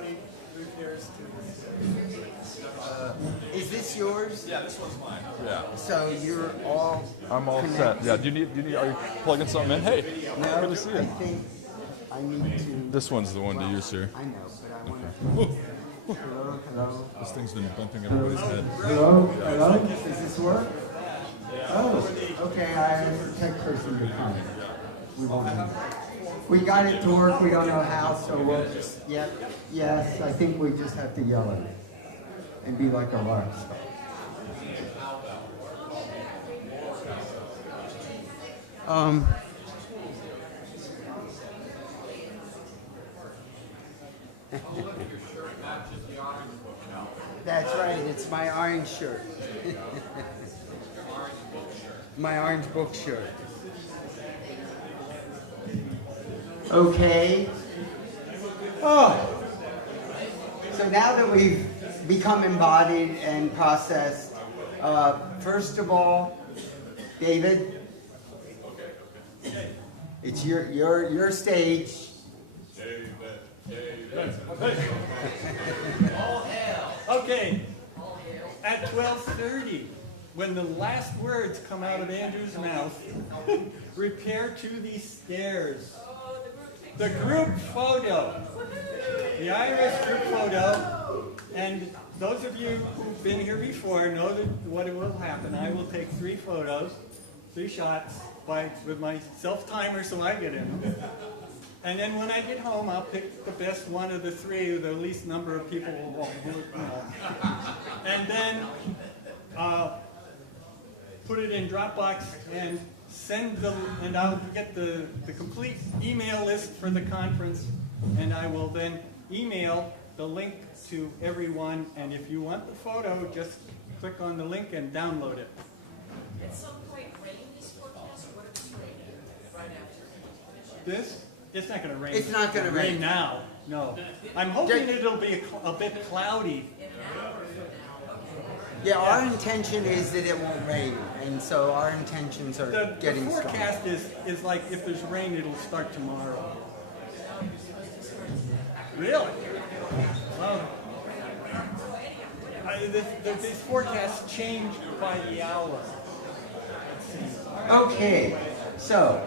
everybody who cares to. Is this yours? Yeah, this one's mine. Yeah. So you're all I'm all connected. set. Yeah. Do you need? Are you plugging something in? Hey. No, Good to see you. I think I need to. This one's the one to use here. I know, but I want to. Hello, hello. This thing's been bumping everybody's head. Hello, hello. Does this work? Oh, okay. I am a tech person to come. We got it to work. We don't know how, so we'll just. Yes. I think we just have to yell at it and be like a rock star. That's right, it's my orange shirt. My orange book shirt. Okay. Oh. So now that we've become embodied and processed, first of all, David, it's your stage. Okay, at 12:30, when the last words come out of Andrew's mouth, repair to the stairs. The group photo, the IRAS group photo, and those of you who've been here before know that what will happen. I will take 3 photos, 3 shots with my self-timer so I get in. And then when I get home, I'll pick the best one of the 3, the least number of people will walk. And then put it in Dropbox and send and I'll get the complete email list for the conference, and I will then email the link to everyone. And if you want the photo, just click on the link and download it. At some point, rain is forecast, or what if it's raining right after? This? It's not going to rain. It's not going to rain now. No. I'm hoping it'll be a bit cloudy. Yeah, our intention is that it won't rain, and so our intentions are getting The strong. forecast is like if there's rain, it'll start tomorrow. Really? Well, these forecasts change by the hour. Okay, so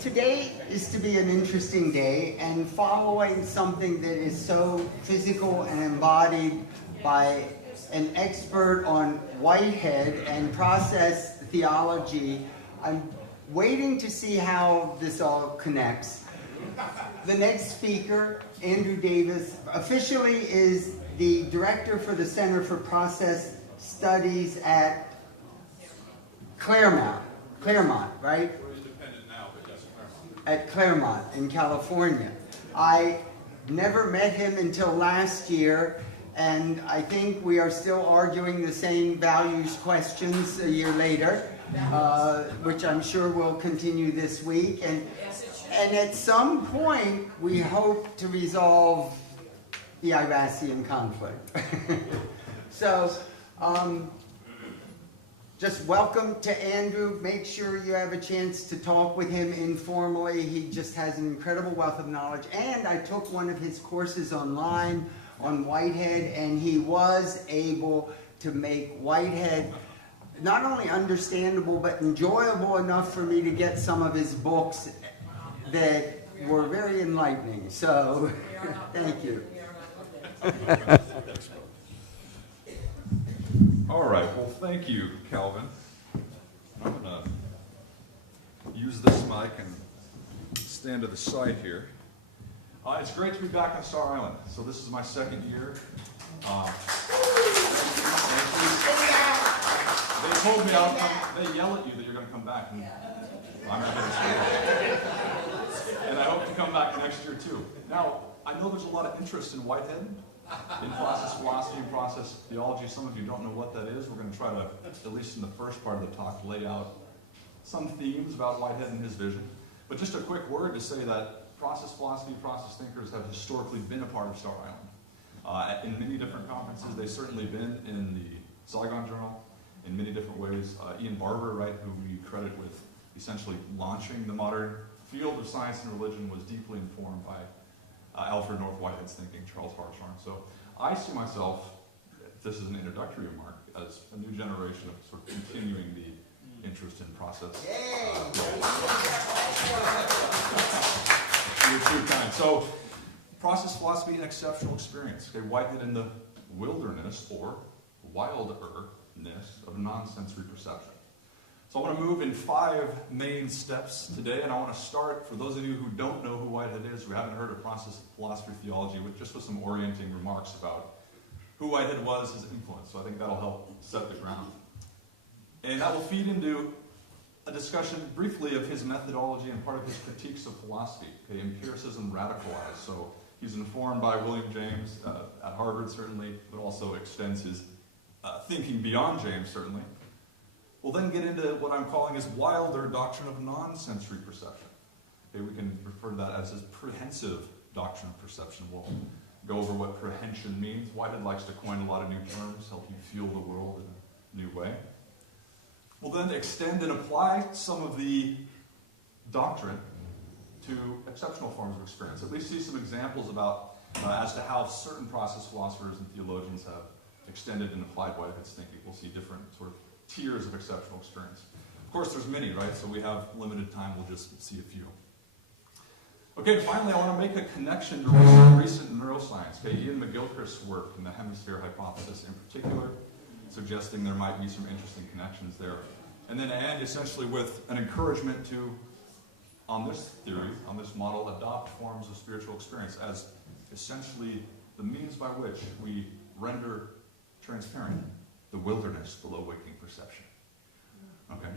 today is to be an interesting day, and following something that is so physical and embodied by an expert on Whitehead and process theology, I'm waiting to see how this all connects. The next speaker, Andrew Davis, officially is the director for the Center for Process Studies at Claremont, right? At Claremont in California. I never met him until last year, and I think we are still arguing the same values questions a year later, which I'm sure will continue this week. And at some point, we hope to resolve the Irasian conflict. So, just welcome to Andrew. Make sure you have a chance to talk with him informally. He just has an incredible wealth of knowledge. And I took one of his courses online on Whitehead, and he was able to make Whitehead not only understandable, but enjoyable enough for me to get some of his books that were very enlightening. So, thank you. All right, well, thank you, Calvin. I'm going to use this mic and stand to the side here. It's great to be back on Star Island. So this is my 2nd year. They told me I'll come, they yell at you that you're going to come back. And I'm not going to say that. And I hope to come back next year, too. Now, I know there's a lot of interest in Whitehead, in process philosophy and process theology. Some of you don't know what that is. We're going to try to, at least in the first part of the talk, lay out some themes about Whitehead and his vision. But just a quick word to say that process philosophy, process thinkers have historically been a part of Star Island. In many different conferences, they've certainly been in the Saigon Journal in many different ways. Ian Barber, right, who we credit with essentially launching the modern field of science and religion, was deeply informed by Alfred North Whitehead's thinking, Charles Hartshorne. So I see myself, this is an introductory remark, as a new generation of sort of continuing the interest in process. You're too kind. So, process philosophy and exceptional experience. Okay, Whitehead in the wilderness or wilderness of non-sensory perception. So I want to move in 5 main steps today, and I want to start, for those of you who don't know who Whitehead is, who haven't heard of process philosophy theology, with some orienting remarks about who Whitehead was, his influence. So I think that'll help set the ground. And that will feed into a discussion briefly of his methodology and part of his critiques of philosophy. Okay, empiricism radicalized. So he's informed by William James at Harvard, certainly, but also extends his thinking beyond James, certainly. We'll then get into what I'm calling his wilder doctrine of non-sensory perception. Okay, we can refer to that as his prehensive doctrine of perception. We'll go over what prehension means. Whitehead likes to coin a lot of new terms, help you feel the world in a new way. We'll then extend and apply some of the doctrine to exceptional forms of experience. At least see some examples about as to how certain process philosophers and theologians have extended and applied Whitehead's thinking. We'll see different sort of tiers of exceptional experience. Of course, there's many, right? So we have limited time. We'll just see a few. Okay, finally, I want to make a connection to recent neuroscience. Okay, Ian McGilchrist's work in the hemisphere hypothesis in particular, suggesting there might be some interesting connections there. And then end essentially with an encouragement to, on this theory, on this model, adopt forms of spiritual experience as essentially the means by which we render transparent the wilderness below waking perception. Okay?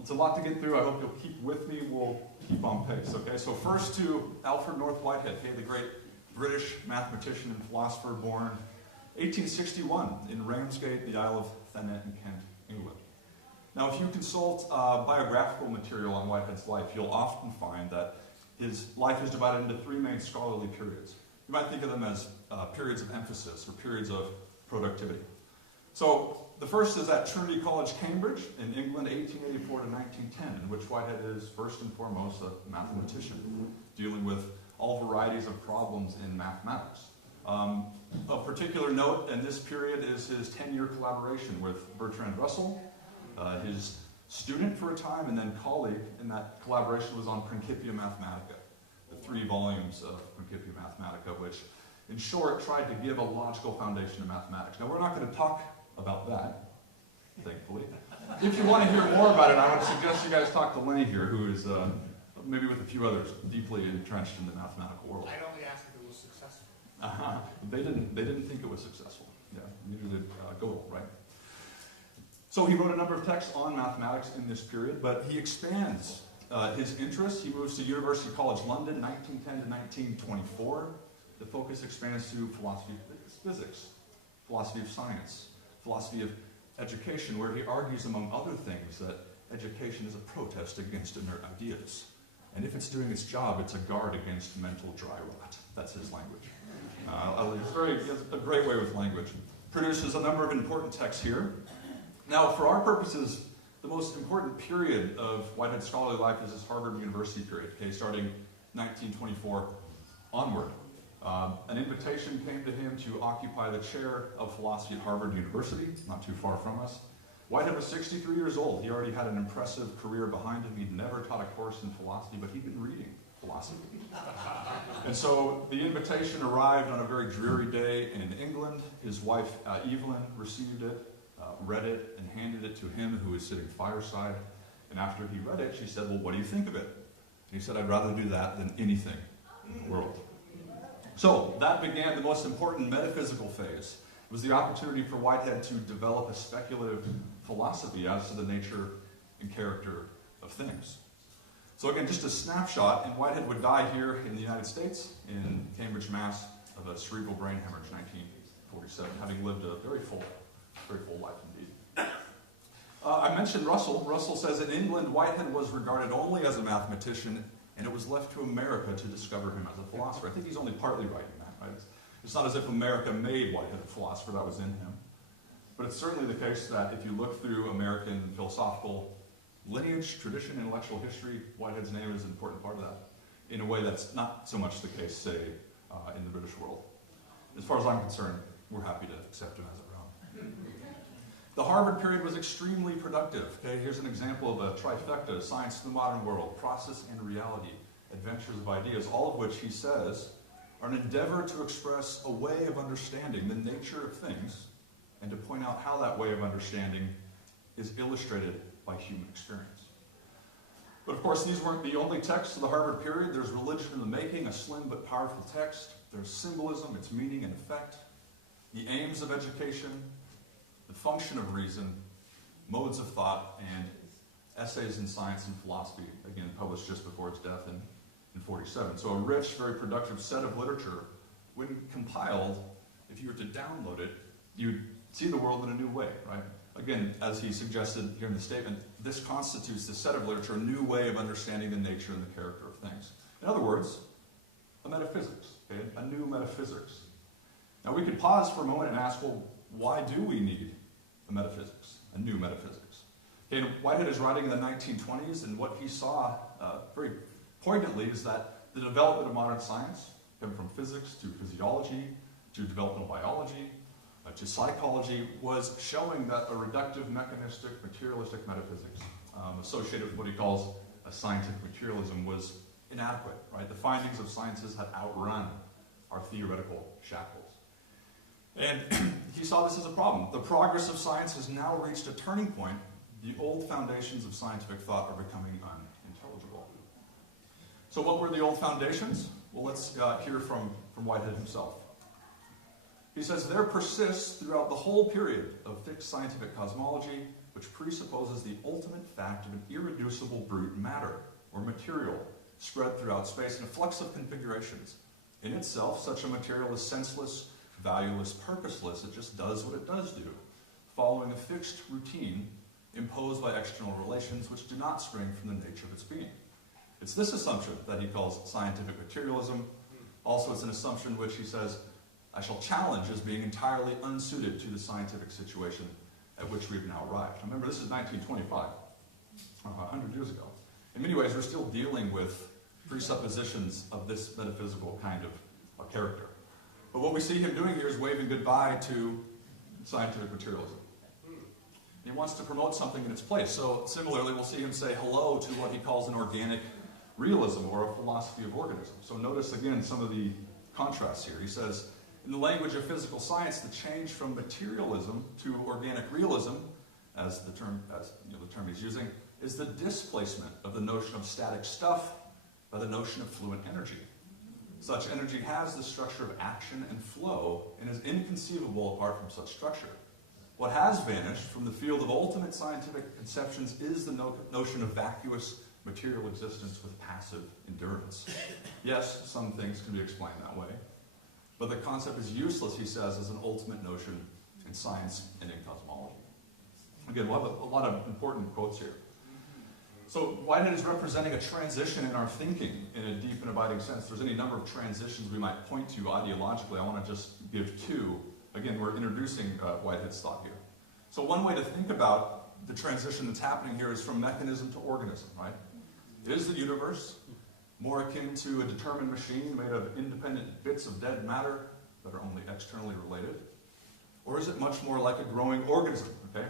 It's a lot to get through. I hope you'll keep with me. We'll keep on pace. Okay? So first to Alfred North Whitehead, okay, the great British mathematician and philosopher, born 1861 in Ramsgate, the Isle of Thanet in Kent, England. Now, if you consult biographical material on Whitehead's life, you'll often find that his life is divided into 3 main scholarly periods. You might think of them as periods of emphasis or periods of productivity. So the first is at Trinity College, Cambridge, in England, 1884 to 1910, in which Whitehead is first and foremost a mathematician, dealing with all varieties of problems in mathematics. Of particular note in this period is his 10-year collaboration with Bertrand Russell, his student for a time, and then colleague, and that collaboration was on Principia Mathematica, the 3 volumes of Principia Mathematica, which, in short, tried to give a logical foundation to mathematics. Now, we're not going to talk about that, thankfully. If you want to hear more about it, I would suggest you guys talk to Lenny here, who is, maybe with a few others, deeply entrenched in the mathematical world. I'd only ask if it was successful. They didn't think it was successful. Yeah, neither did Gödel, right? So he wrote a number of texts on mathematics in this period, but he expands his interests. He moves to University College London, 1910 to 1924. The focus expands to philosophy of physics, philosophy of science, philosophy of education, where he argues, among other things, that education is a protest against inert ideas. And if it's doing its job, it's a guard against mental dry rot. That's his language. He has a great way with language. Produces a number of important texts here. Now, for our purposes, the most important period of Whitehead's scholarly life is his Harvard University period, okay, starting 1924 onward. An invitation came to him to occupy the chair of philosophy at Harvard University, not too far from us. Whitehead was 63 years old. He already had an impressive career behind him. He'd never taught a course in philosophy, but he'd been reading philosophy. And so the invitation arrived on a very dreary day in England. His wife, Evelyn, received it, read it, and handed it to him, who was sitting fireside. And after he read it, she said, "Well, what do you think of it?" And he said, "I'd rather do that than anything in the world." So that began the most important metaphysical phase. It was the opportunity for Whitehead to develop a speculative philosophy as to the nature and character of things. So again, just a snapshot, and Whitehead would die here in the United States, in Cambridge, Mass, of a cerebral brain hemorrhage, 1947, having lived a very full life indeed. I mentioned Russell. Russell says in England, Whitehead was regarded only as a mathematician, and it was left to America to discover him as a philosopher. I think he's only partly right in that, right? It's not as if America made Whitehead a philosopher, that was in him. But it's certainly the case that if you look through American philosophical lineage, tradition, intellectual history, Whitehead's name is an important part of that. in a way that's not so much the case, say, in the British world. As far as I'm concerned, we're happy to accept him as a realm. The Harvard period was extremely productive. Okay, here's an example of a trifecta: science to the modern world, process and reality, adventures of ideas, all of which, he says, are an endeavor to express a way of understanding the nature of things and to point out how that way of understanding is illustrated by human experience. But of course, these weren't the only texts of the Harvard period. There's Religion in the Making, a slim but powerful text. There's Symbolism, its meaning and effect, the aims of education, the function of reason, modes of thought, and essays in science and philosophy, again, published just before its death in 1947. So a rich, very productive set of literature. When compiled, if you were to download it, you'd see the world in a new way, right? Again, as he suggested here in the statement, this constitutes the set of literature, a new way of understanding the nature and the character of things. In other words, a metaphysics, okay? A new metaphysics. Now we could pause for a moment and ask, well, why do we need a metaphysics, a new metaphysics? Okay, Whitehead is writing in the 1920s, and what he saw very poignantly is that the development of modern science, coming from physics to physiology to developmental biology to psychology, was showing that a reductive, mechanistic, materialistic metaphysics associated with what he calls a scientific materialism was inadequate, right? The findings of sciences had outrun our theoretical shackles. And he saw this as a problem. The progress of science has now reached a turning point. The old foundations of scientific thought are becoming unintelligible. So what were the old foundations? Well, let's hear from Whitehead himself. He says, there persists throughout the whole period of fixed scientific cosmology, which presupposes the ultimate fact of an irreducible brute matter, or material, spread throughout space in a flux of configurations. In itself, such a material is senseless, valueless, purposeless. It just does what it does do, following a fixed routine imposed by external relations which do not spring from the nature of its being. It's this assumption that he calls scientific materialism. Also, it's an assumption which he says, I shall challenge as being entirely unsuited to the scientific situation at which we have now arrived. Remember, this is 1925, 100 years ago. In many ways, we're still dealing with presuppositions of this metaphysical kind of character. But what we see him doing here is waving goodbye to scientific materialism. He wants to promote something in its place. So similarly, we'll see him say hello to what he calls an organic realism, or a philosophy of organism. So notice again some of the contrasts here. He says, in the language of physical science, the change from materialism to organic realism, as the term he's using, is the displacement of the notion of static stuff by the notion of fluent energy. Such energy has the structure of action and flow and is inconceivable apart from such structure. What has vanished from the field of ultimate scientific conceptions is the notion of vacuous material existence with passive endurance. Yes, some things can be explained that way, but the concept is useless, he says, as an ultimate notion in science and in cosmology. Again, we'll have a lot of important quotes here. So Whitehead is representing a transition in our thinking in a deep and abiding sense. There's any number of transitions we might point to ideologically. I want to just give two. Again, we're introducing Whitehead's thought here. So one way to think about the transition that's happening here is from mechanism to organism, right? Is the universe more akin to a determined machine made of independent bits of dead matter that are only externally related? Or is it much more like a growing organism, okay,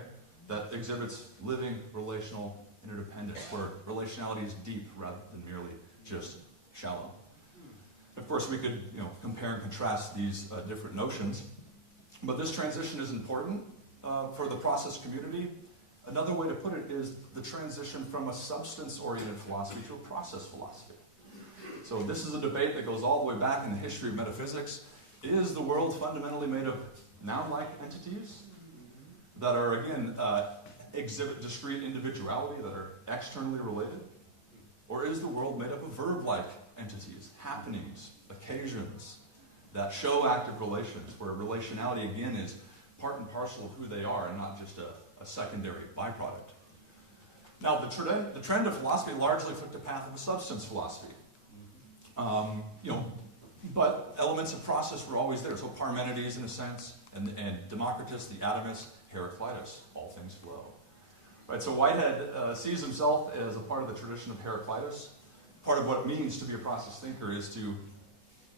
that exhibits living relational interdependence, where relationality is deep rather than merely just shallow? Of course, we could compare and contrast these different notions, but this transition is important for the process community. Another way to put it is the transition from a substance-oriented philosophy to a process philosophy. So this is a debate that goes all the way back in the history of metaphysics. Is the world fundamentally made of noun-like entities that are, again, exhibit discrete individuality, that are externally related? Or is the world made up of verb-like entities, happenings, occasions, that show active relations, where relationality, again, is part and parcel of who they are and not just a secondary byproduct? Now, the trend of philosophy largely took the path of a substance philosophy. But elements of process were always there. So Parmenides, in a sense, and Democritus, the atomist, Heraclitus, all things flow. Right, so Whitehead sees himself as a part of the tradition of Heraclitus. part of what it means to be a process thinker is to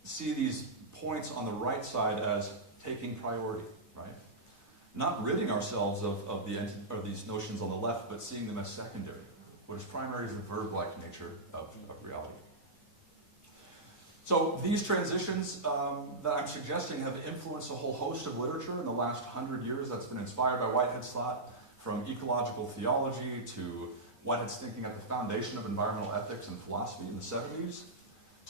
see these points on the right side as taking priority, right? Not ridding ourselves of these notions on the left, but seeing them as secondary. What is primary is the verb-like nature of reality. So these transitions that I'm suggesting have influenced a whole host of literature in the last 100 years that's been inspired by Whitehead's thought, from ecological theology to Whitehead's thinking at the foundation of environmental ethics and philosophy in the 70s,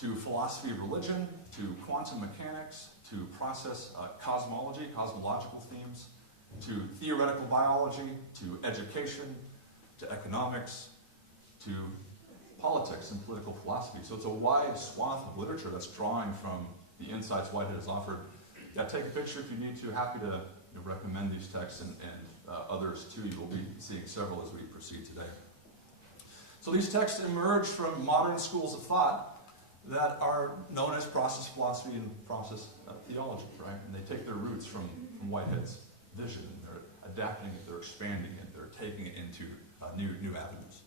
to philosophy of religion, to quantum mechanics, to process cosmology, cosmological themes, to theoretical biology, to education, to economics, to politics and political philosophy. So it's a wide swath of literature that's drawing from the insights Whitehead has offered. Yeah, take a picture if you need to. Happy to recommend these texts and others to you. We'll be seeing several as we proceed today. So these texts emerge from modern schools of thought that are known as process philosophy and process theology, right? And they take their roots from Whitehead's vision. They're adapting it, they're expanding it, they're taking it into new avenues.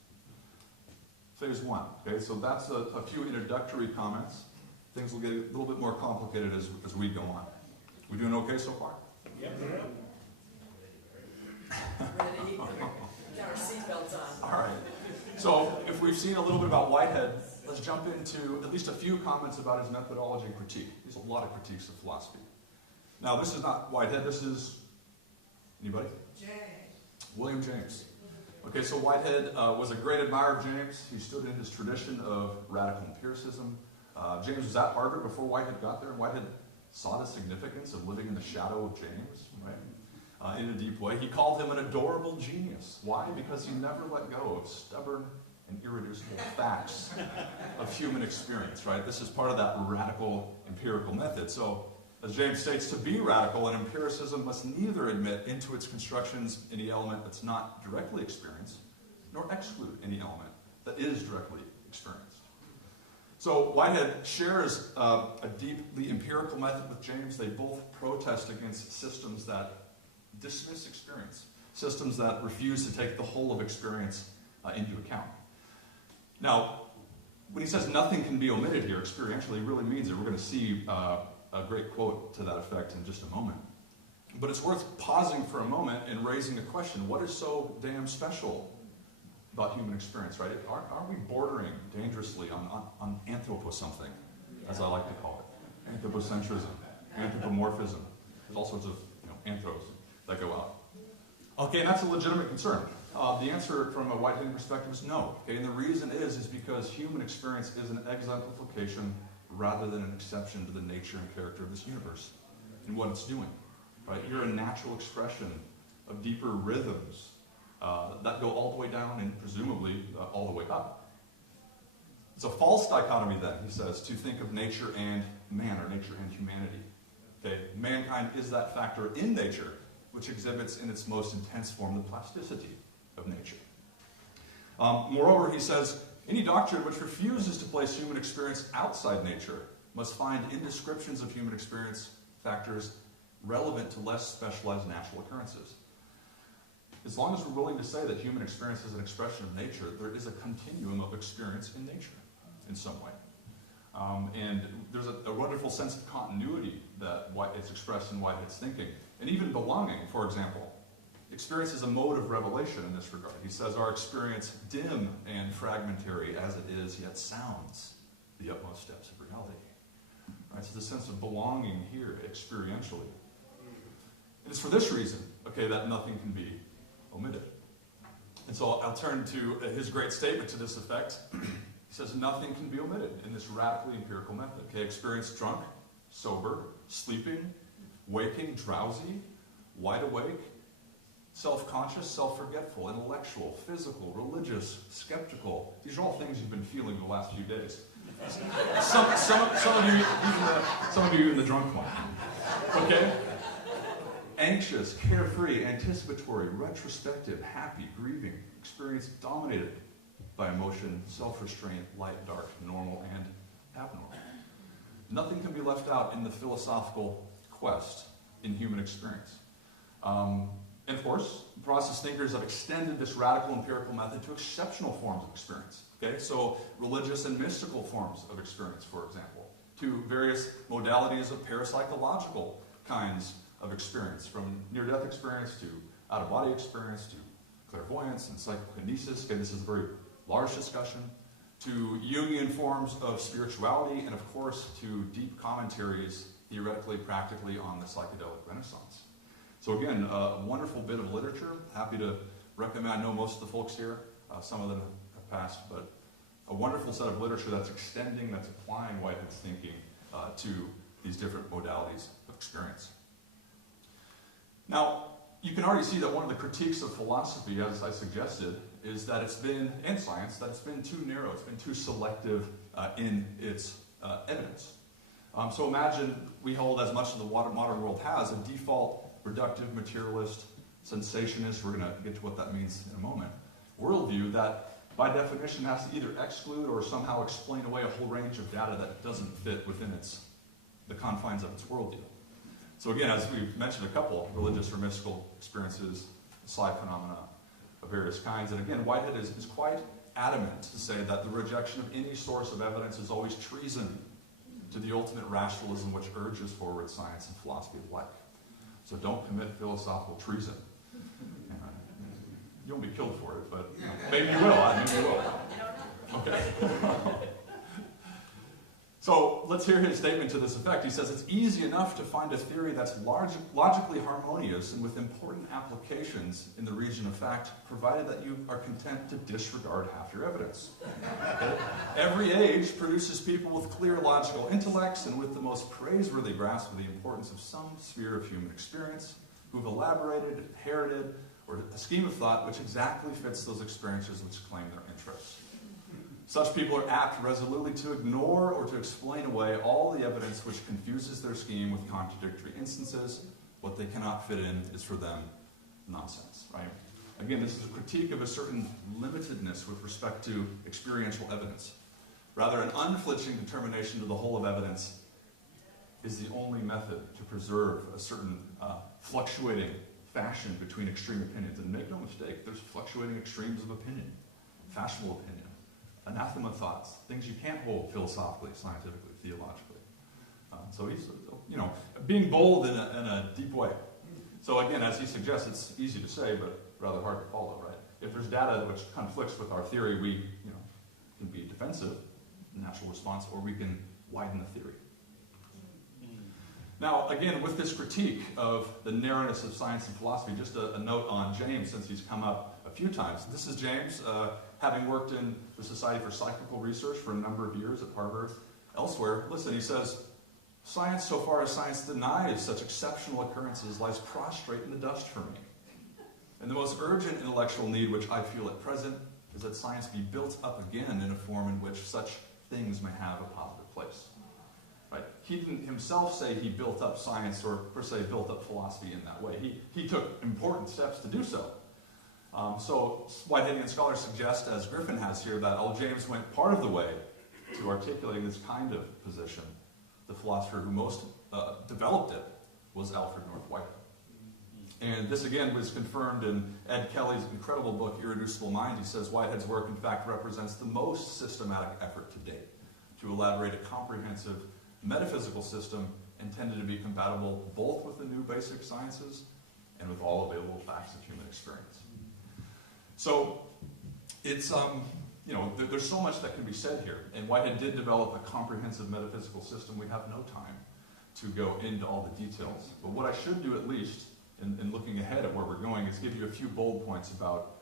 Phase one, okay, so that's a few introductory comments. Things will get a little bit more complicated as we go on. We doing okay so far? Ready? Got our seatbelts on. All right. So if we've seen a little bit about Whitehead, let's jump into at least a few comments about his methodology and critique. There's a lot of critiques of philosophy. Now, this is not Whitehead, this is, anybody? James. William James. Okay, so Whitehead was a great admirer of James. He stood in his tradition of radical empiricism. James was at Harvard before Whitehead got there, and Whitehead saw the significance of living in the shadow of James, right? In a deep way. He called him an adorable genius. Why? Because he never let go of stubborn and irreducible facts of human experience, right? This is part of that radical empirical method. So, as James states, to be radical, an empiricism must neither admit into its constructions any element that's not directly experienced, nor exclude any element that is directly experienced. So Whitehead shares a deeply empirical method with James. They both protest against systems that dismiss experience, systems that refuse to take the whole of experience into account. Now, when he says nothing can be omitted here experientially, he really means it. We're going to see a great quote to that effect in just a moment. But it's worth pausing for a moment and raising the question, what is so damn special about human experience, right? Aren't we bordering dangerously on anthropo-something, as I like to call it? Anthropocentrism, anthropomorphism. There's all sorts of anthros that go out. Okay, and that's a legitimate concern. The answer from a Whiteheadian perspective is no. Okay, and the reason is because human experience is an exemplification rather than an exception to the nature and character of this universe and what it's doing. Right? You're a natural expression of deeper rhythms that go all the way down and presumably all the way up. It's a false dichotomy then, he says, to think of nature and man, or nature and humanity. Okay? Mankind is that factor in nature which exhibits in its most intense form the plasticity of nature. Moreover, he says, any doctrine which refuses to place human experience outside nature must find in descriptions of human experience factors relevant to less specialized natural occurrences. As long as we're willing to say that human experience is an expression of nature, there is a continuum of experience in nature in some way. And there's a wonderful sense of continuity that is expressed in Whitehead's thinking. And even belonging, for example. Experience is a mode of revelation in this regard. He says our experience, dim and fragmentary as it is, yet sounds the utmost steps of reality. Right? So the sense of belonging here experientially. And it's for this reason, okay, that nothing can be omitted. And so I'll turn to his great statement to this effect. He says nothing can be omitted in this radically empirical method. Okay, experience drunk, sober, sleeping, waking, drowsy, wide awake, self-conscious, self-forgetful, intellectual, physical, religious, skeptical. These are all things you've been feeling the last few days. Some of you even the drunk one. Okay? Anxious, carefree, anticipatory, retrospective, happy, grieving, experience dominated by emotion, self-restraint, light, dark, normal, and abnormal. Nothing can be left out in the philosophical quest in human experience. And of course, process thinkers have extended this radical empirical method to exceptional forms of experience. Okay, so religious and mystical forms of experience, for example, to various modalities of parapsychological kinds of experience, from near-death experience to out-of-body experience to clairvoyance and psychokinesis. Okay, this is a very large discussion. To Jungian forms of spirituality, and of course to deep commentaries, theoretically, practically, on the psychedelic renaissance. So again, a wonderful bit of literature. Happy to recommend. I know most of the folks here, some of them have passed, but a wonderful set of literature that's extending, that's applying Whitehead's thinking to these different modalities of experience. Now, you can already see that one of the critiques of philosophy, as I suggested, is that it's been, and science, that it's been too narrow, it's been too selective in its evidence. So imagine we hold, as much of the modern world has, a default reductive, materialist, sensationist, we're going to get to what that means in a moment, worldview that by definition has to either exclude or somehow explain away a whole range of data that doesn't fit within the confines of its worldview. So again, as we've mentioned a couple, religious or mystical experiences, psi phenomena of various kinds, and again, Whitehead is quite adamant to say that the rejection of any source of evidence is always treason to the ultimate rationalism which urges forward science and philosophy of life. So don't commit philosophical treason. You won't be killed for it, but maybe you will. Maybe you will. Okay. So let's hear his statement to this effect. He says, it's easy enough to find a theory that's logically harmonious and with important applications in the region of fact, provided that you are content to disregard half your evidence. Okay? Every age produces people with clear logical intellects and with the most praiseworthy grasp of the importance of some sphere of human experience, who've elaborated, inherited, or a scheme of thought which exactly fits those experiences which claim their interests. Such people are apt resolutely to ignore or to explain away all the evidence which confuses their scheme with contradictory instances. What they cannot fit in is for them nonsense, right? Again, this is a critique of a certain limitedness with respect to experiential evidence. Rather, an unflinching determination to the whole of evidence is the only method to preserve a certain fluctuating fashion between extreme opinions. And make no mistake, there's fluctuating extremes of opinion, fashionable opinion, anathema thoughts, things you can't hold philosophically, scientifically, theologically. So he's, being bold in a deep way. So again, as he suggests, it's easy to say, but rather hard to follow, right? If there's data which conflicts with our theory, we, can be defensive, natural response, or we can widen the theory. Now, again, with this critique of the narrowness of science and philosophy, just a note on James, since he's come up a few times. This is James, having worked in the Society for Psychical Research for a number of years at Harvard, elsewhere. Listen, he says, science, so far as science denies such exceptional occurrences, lies prostrate in the dust for me. And the most urgent intellectual need which I feel at present is that science be built up again in a form in which such things may have a positive place. Right? He didn't himself say he built up science or, per se, built up philosophy in that way. He took important steps to do so. So Whiteheadian scholars suggest, as Griffin has here, that James went part of the way to articulating this kind of position. The philosopher who most developed it was Alfred North Whitehead. And this again was confirmed in Ed Kelly's incredible book, Irreducible Mind. He says Whitehead's work, in fact, represents the most systematic effort to date to elaborate a comprehensive metaphysical system intended to be compatible both with the new basic sciences and with all available facts of human experience. So it's, there's so much that can be said here. And Whitehead did develop a comprehensive metaphysical system. We have no time to go into all the details. But what I should do, at least, in looking ahead at where we're going, is give you a few bold points about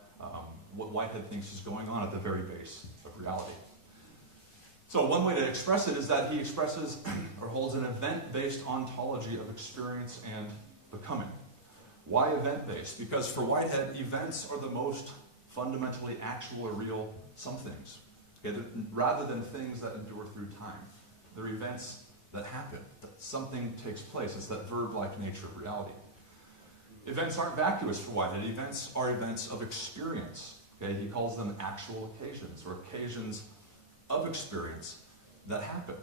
what Whitehead thinks is going on at the very base of reality. So one way to express it is that he expresses or holds an event-based ontology of experience and becoming. Why event-based? Because for Whitehead, events are the most fundamentally actual or real somethings, okay? Rather than things that endure through time. They're events that happen, that something takes place. It's that verb-like nature of reality. Events aren't vacuous for Whitehead. Events are events of experience. Okay? He calls them actual occasions, or occasions of experience that happen.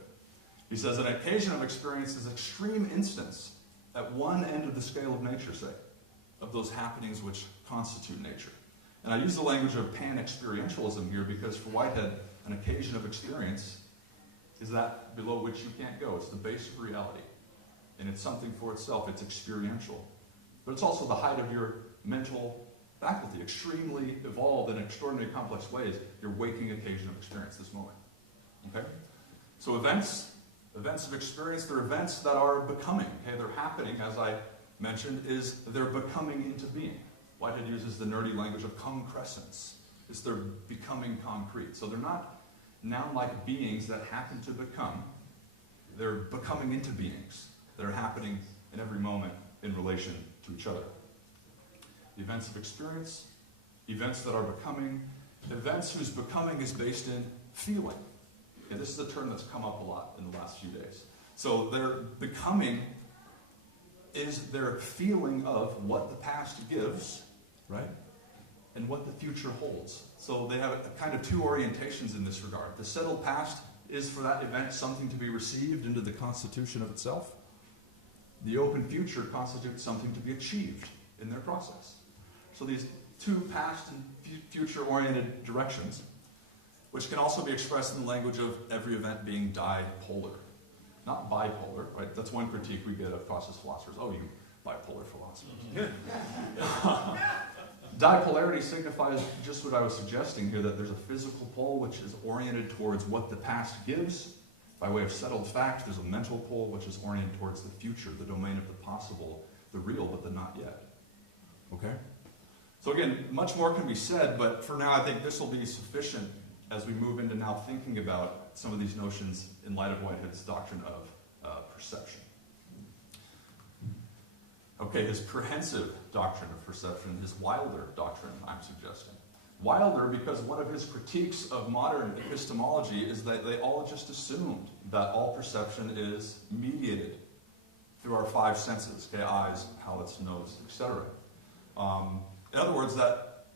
He says an occasion of experience is an extreme instance at one end of the scale of nature, say. of those happenings which constitute nature. And I use the language of pan-experientialism here because for Whitehead, an occasion of experience is that below which you can't go. It's the base of reality. And it's something for itself. It's experiential. But it's also the height of your mental faculty, extremely evolved in extraordinarily complex ways, your waking occasion of experience, this moment. Okay? So events of experience, they're events that are becoming. Okay? They're happening, as I mentioned, is they're becoming into being. Whitehead uses the nerdy language of concrescence. It's they're becoming concrete. So they're not noun-like beings that happen to become. They're becoming into beings that are happening in every moment in relation to each other. The events of experience, events that are becoming, events whose becoming is based in feeling. Okay, this is a term that's come up a lot in the last few days. So their becoming is their feeling of what the past gives, right? And what the future holds. So they have a kind of two orientations in this regard. The settled past is for that event something to be received into the constitution of itself. The open future constitutes something to be achieved in their process. So these two past and future-oriented directions, which can also be expressed in the language of every event being dipolar. Not bipolar, right? That's one critique we get of process philosophers. Oh, you bipolar philosophers. Dipolarity signifies just what I was suggesting here, that there's a physical pole which is oriented towards what the past gives. By way of settled fact, there's a mental pole which is oriented towards the future, the domain of the possible, the real, but the not yet. Okay? So again, much more can be said, but for now I think this will be sufficient as we move into now thinking about some of these notions in light of Whitehead's doctrine of perception. Okay, his prehensive doctrine of perception, his Wilder doctrine, I'm suggesting. Wilder, because one of his critiques of modern epistemology is that they all just assumed that all perception is mediated through our five senses, okay, eyes, palates, nose, etc. In other words, that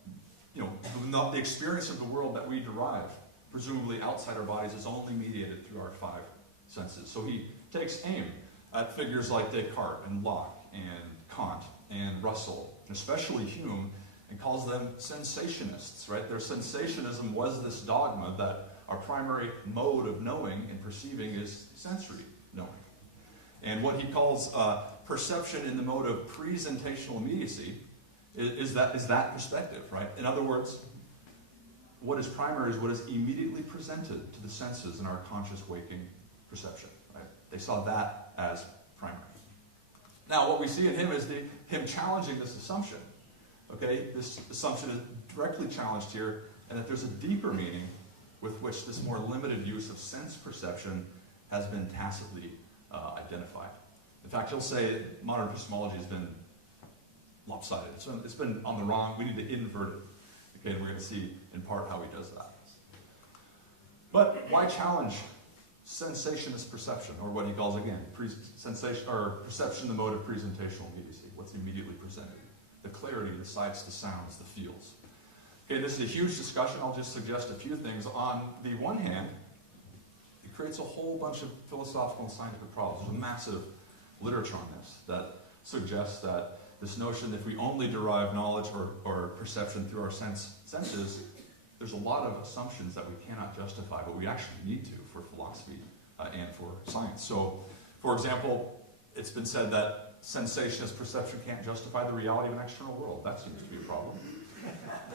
the experience of the world that we derive, presumably outside our bodies, is only mediated through our five senses. So he takes aim at figures like Descartes and Locke and Kant and Russell, and especially Hume, and calls them sensationists, right? Their sensationism was this dogma that our primary mode of knowing and perceiving is sensory knowing. And what he calls perception in the mode of presentational immediacy is that perspective, right? In other words, what is primary is what is immediately presented to the senses in our conscious waking perception, right? They saw that as primary. Now, what we see in him is him challenging this assumption. Okay, this assumption is directly challenged here, and that there's a deeper meaning with which this more limited use of sense perception has been tacitly identified. In fact, he'll say modern epistemology has been lopsided. It's been on the wrong, we need to invert it. Okay, and we're going to see in part how he does that. But why challenge sensationist perception, or what he calls, again, perception in the mode of presentational immediacy, what's immediately presented? The clarity, the sights, the sounds, the feels. Okay, this is a huge discussion. I'll just suggest a few things. On the one hand, it creates a whole bunch of philosophical and scientific problems. There's a massive literature on this that suggests that this notion that if we only derive knowledge or perception through our senses, there's a lot of assumptions that we cannot justify, but we actually need to for philosophy and for science. So, for example, it's been said that sensationist perception can't justify the reality of an external world. That seems to be a problem.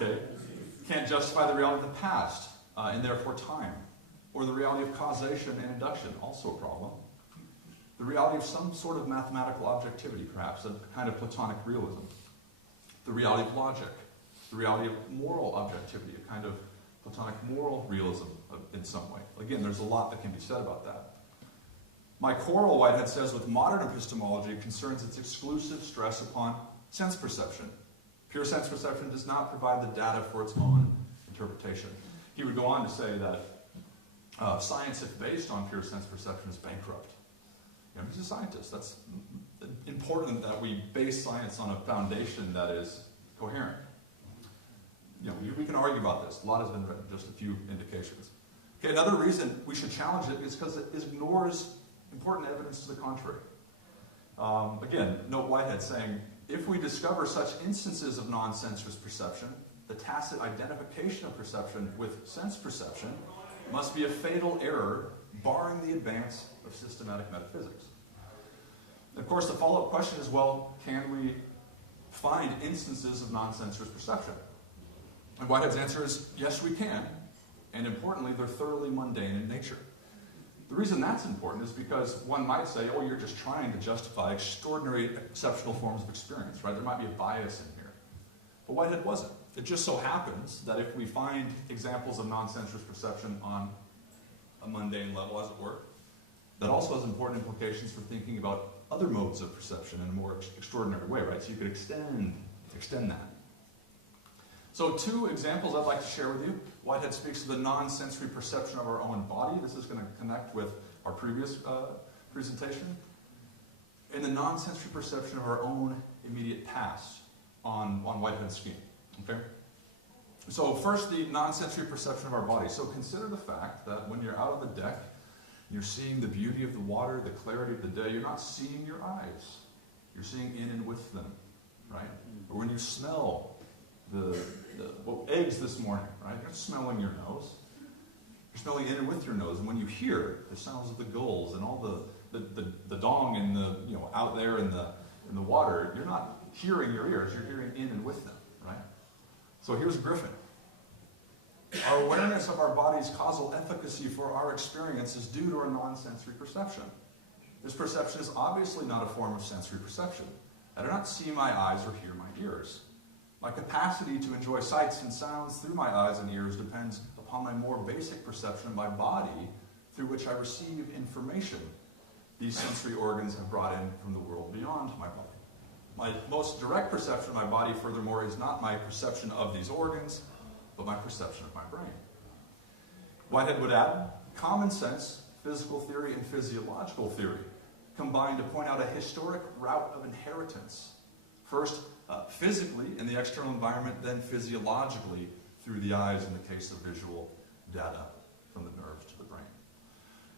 Okay? Can't justify the reality of the past, and therefore time. Or the reality of causation and induction, also a problem. The reality of some sort of mathematical objectivity, perhaps, a kind of Platonic realism. The reality of logic. The reality of moral objectivity, a kind of Platonic moral realism in some way. Again, there's a lot that can be said about that. My quarrel, Whitehead says, with modern epistemology concerns its exclusive stress upon sense perception. Pure sense perception does not provide the data for its own interpretation. He would go on to say that science, if based on pure sense perception, is bankrupt. He's a scientist. That's important that we base science on a foundation that is coherent. We can argue about this. A lot has been written, just a few indications. Okay, another reason we should challenge it is because it ignores important evidence to the contrary. Again, note Whitehead saying, if we discover such instances of non-sensuous perception, the tacit identification of perception with sense perception must be a fatal error, barring the advance of systematic metaphysics. Of course, the follow-up question is, well, can we find instances of non-sensuous perception? And Whitehead's answer is, yes, we can. And importantly, they're thoroughly mundane in nature. The reason that's important is because one might say, oh, you're just trying to justify extraordinary, exceptional forms of experience, right? There might be a bias in here. But Whitehead wasn't. It just so happens that if we find examples of non-sensuous perception on a mundane level, as it were, that also has important implications for thinking about other modes of perception in a more extraordinary way, right? So you could extend that. So 2 examples I'd like to share with you. Whitehead speaks of the non-sensory perception of our own body. This is going to connect with our previous presentation. And the non-sensory perception of our own immediate past on Whitehead's scheme. Okay? So first, the non-sensory perception of our body. So consider the fact that when you're out on the deck, you're seeing the beauty of the water, the clarity of the day, you're not seeing your eyes. You're seeing in and with them, right? Or when you smell eggs this morning, right? You're not smelling your nose. You're smelling in and with your nose. And when you hear the sounds of the gulls and all the dong and the, out there in the water, you're not hearing your ears, you're hearing in and with them, right? So here's Griffin. Our awareness of our body's causal efficacy for our experience is due to our non-sensory perception. This perception is obviously not a form of sensory perception. I do not see my eyes or hear my ears. My capacity to enjoy sights and sounds through my eyes and ears depends upon my more basic perception of my body through which I receive information these sensory organs have brought in from the world beyond my body. My most direct perception of my body, furthermore, is not my perception of these organs, but my perception of my brain. Whitehead would add, common sense, physical theory, and physiological theory combine to point out a historic route of inheritance. First, physically in the external environment, then physiologically through the eyes in the case of visual data from the nerves to the brain.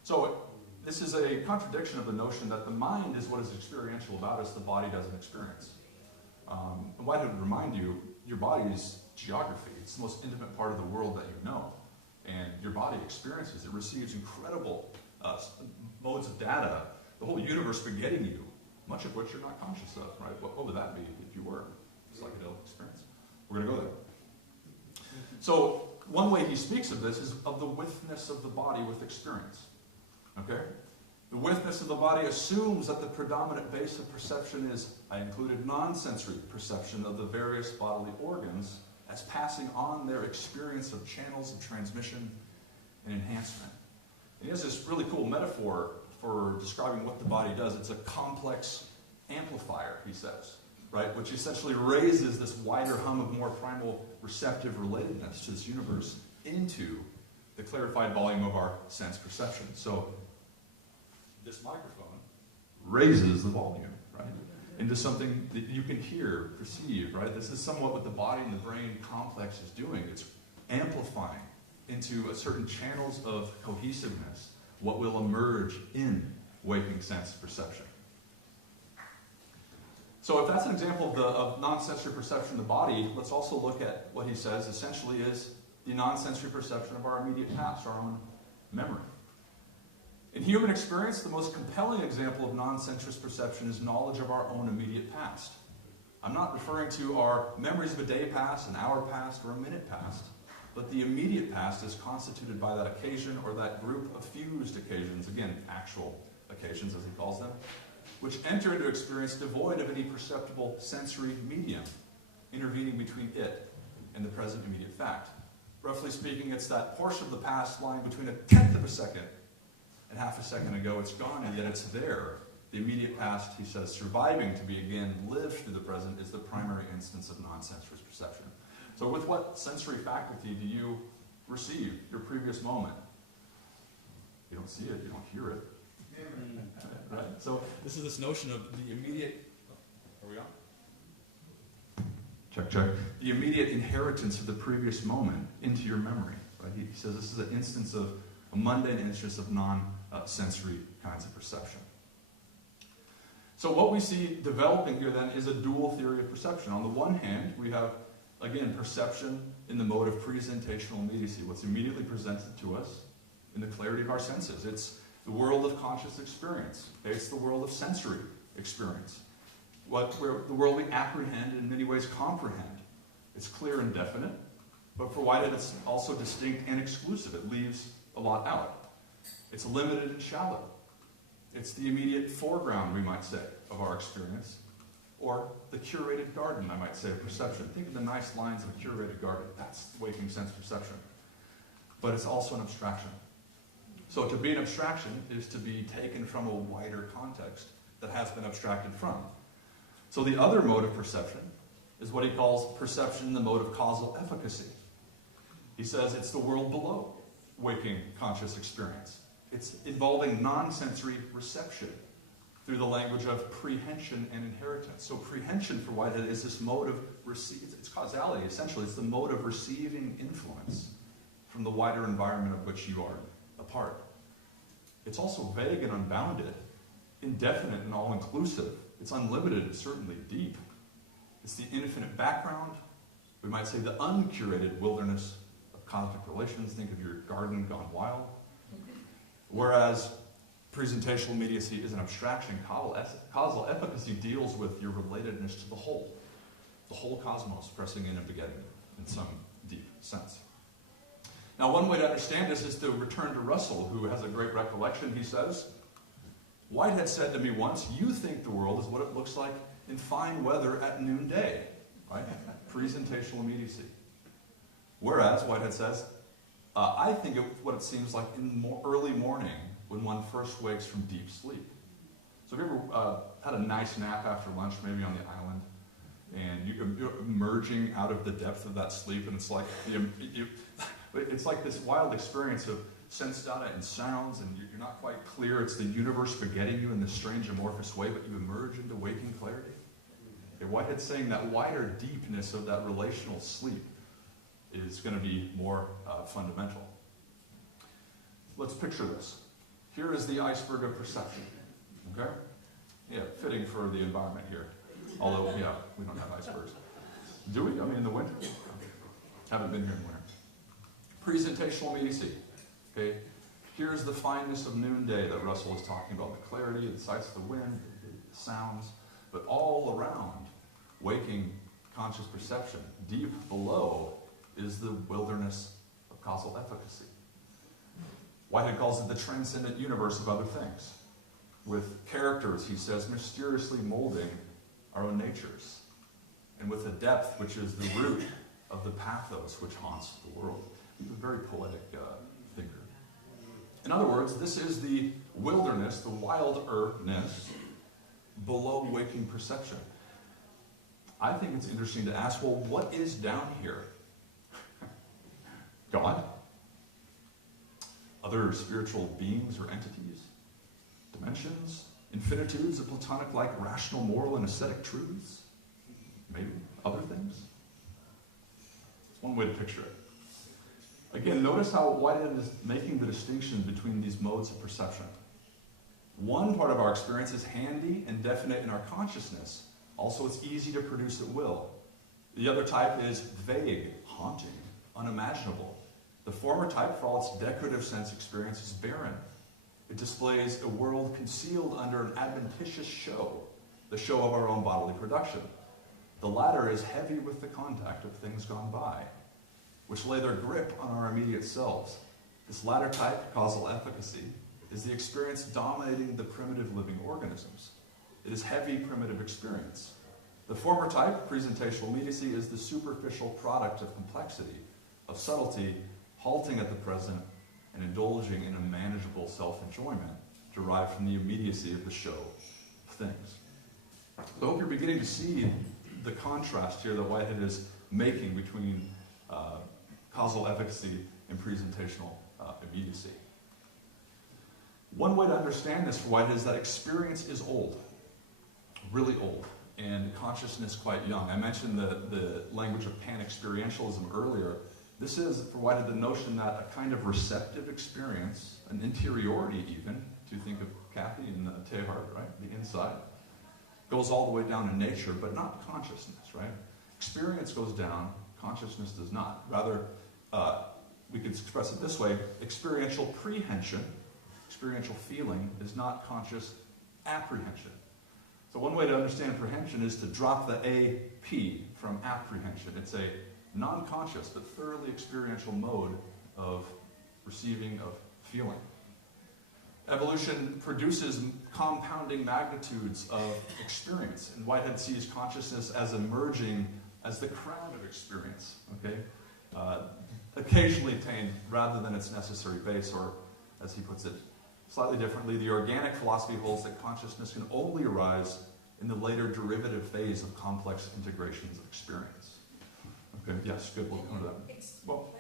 So this is a contradiction of the notion that the mind is what is experiential about us, the body doesn't experience. Whitehead would remind you, your body is geography. It's the most intimate part of the world that you know. And your body experiences, it receives incredible modes of data, the whole universe begetting you, much of which you're not conscious of, right? What would that be if you were? Psychedelic experience. We're going to go there. So one way he speaks of this is of the withness of the body with experience. Okay? The withness of the body assumes that the predominant base of perception is, I included non-sensory perception of the various bodily organs as passing on their experience of channels of transmission and enhancement. And he has this really cool metaphor for describing what the body does. It's a complex amplifier, he says, right? Which essentially raises this wider hum of more primal receptive relatedness to this universe into the clarified volume of our sense perception. So this microphone raises the volume, right? Into something that you can hear, perceive, right? This is somewhat what the body and the brain complex is doing. It's amplifying into a certain channels of cohesiveness what will emerge in waking sense perception. So if that's an example of non-sensory perception of the body, let's also look at what he says essentially is the non-sensory perception of our immediate past, our own memory. In human experience, the most compelling example of non-sensuous perception is knowledge of our own immediate past. I'm not referring to our memories of a day past, an hour past, or a minute past, but the immediate past is constituted by that occasion or that group of fused occasions, again, actual occasions as he calls them, which enter into experience devoid of any perceptible sensory medium intervening between it and the present immediate fact. Roughly speaking, it's that portion of the past lying between 1/10 of a second and half a second ago. It's gone, and yet it's there. The immediate past, he says, surviving to be again lived through the present is the primary instance of non-sensory perception. So with what sensory faculty do you receive your previous moment? You don't see it, you don't hear it. Right? So this is this notion of the immediate, are we on? Check, check. The immediate inheritance of the previous moment into your memory. Right? He says this is an instance of, a mundane instance of non-sensory kinds of perception. So So what we see developing here then is a dual theory of perception. On the one hand, we have, again, perception in the mode of presentational immediacy, what's immediately presented to us in the clarity of our senses. It's the world of conscious experience. Okay? It's the world of sensory experience. The world we apprehend and in many ways comprehend. It's clear and definite, but for Whitehead it's also distinct and exclusive. It leaves a lot out. It's limited and shallow. It's the immediate foreground, we might say, of our experience, or the curated garden, I might say, of perception. Think of the nice lines of a curated garden. That's waking sense perception. But it's also an abstraction. So to be an abstraction is to be taken from a wider context that has been abstracted from. So the other mode of perception is what he calls perception in the mode of causal efficacy. He says it's the world below waking conscious experience. It's involving non-sensory reception through the language of prehension and inheritance. So prehension for Whitehead is this mode of it's causality, essentially. It's the mode of receiving influence from the wider environment of which you are a part. It's also vague and unbounded, indefinite and all-inclusive. It's unlimited and certainly deep. It's the infinite background, we might say the uncurated wilderness of cosmic relations. Think of your garden gone wild. Whereas presentational immediacy is an abstraction, causal efficacy deals with your relatedness to the whole cosmos pressing in and begetting in some deep sense. Now, one way to understand this is to return to Russell, who has a great recollection. He says, Whitehead said to me once, you think the world is what it looks like in fine weather at noonday, right? Presentational immediacy. Whereas, Whitehead says, I think of what it seems like in early morning when one first wakes from deep sleep. So have you ever had a nice nap after lunch, maybe on the island, and you're emerging out of the depth of that sleep, and it's like it's like this wild experience of sense data and sounds, and you're not quite clear. It's the universe begetting you in this strange amorphous way, but you emerge into waking clarity. Okay, Whitehead's saying that wider deepness of that relational sleep is going to be more fundamental. Let's picture this. Here is the iceberg of perception. Okay? Yeah, fitting for the environment here. Although, yeah, we don't have icebergs. Do we? I mean, in the winter? Haven't been here in winter. Presentational immediacy. Okay? Here's the fineness of noonday that Russell was talking about. The clarity, the sights of the wind, the sounds. But all around, waking conscious perception, deep below, is the wilderness of causal efficacy. Whitehead calls it the transcendent universe of other things, with characters, he says, mysteriously molding our own natures, and with a depth which is the root of the pathos which haunts the world. He's a very poetic thinker. In other words, this is the wilderness, the wilderness below waking perception. I think it's interesting to ask, well, what is down here? God? Other spiritual beings or entities? Dimensions? Infinitudes of Platonic-like rational, moral, and aesthetic truths? Maybe other things? It's one way to picture it. Again, notice how Whitehead is making the distinction between these modes of perception. One part of our experience is handy and definite in our consciousness. Also, it's easy to produce at will. The other type is vague, haunting, unimaginable. The former type, for all its decorative sense experience, is barren. It displays a world concealed under an adventitious show, the show of our own bodily production. The latter is heavy with the contact of things gone by, which lay their grip on our immediate selves. This latter type, causal efficacy, is the experience dominating the primitive living organisms. It is heavy primitive experience. The former type, presentational immediacy, is the superficial product of complexity, of subtlety, halting at the present and indulging in a manageable self-enjoyment derived from the immediacy of the show of things. So I hope you're beginning to see the contrast here that Whitehead is making between causal efficacy and presentational immediacy. One way to understand this for Whitehead is that experience is old, really old, and consciousness quite young. I mentioned the language of pan-experientialism earlier. This is, for Whitehead, the notion that a kind of receptive experience, an interiority even, to think of Kathy and Teilhard, right, the inside, goes all the way down in nature, but not consciousness, right? Experience goes down, consciousness does not. Rather, we could express it this way: experiential prehension, experiential feeling, is not conscious apprehension. So one way to understand prehension is to drop the AP from apprehension. It's a non-conscious but thoroughly experiential mode of receiving, of feeling. Evolution produces compounding magnitudes of experience, and Whitehead sees consciousness as emerging as the crown of experience, okay? Occasionally attained rather than its necessary base, or as he puts it slightly differently, the organic philosophy holds that consciousness can only arise in the later derivative phase of complex integrations of experience. Okay, yes, good, we'll come to that. Well,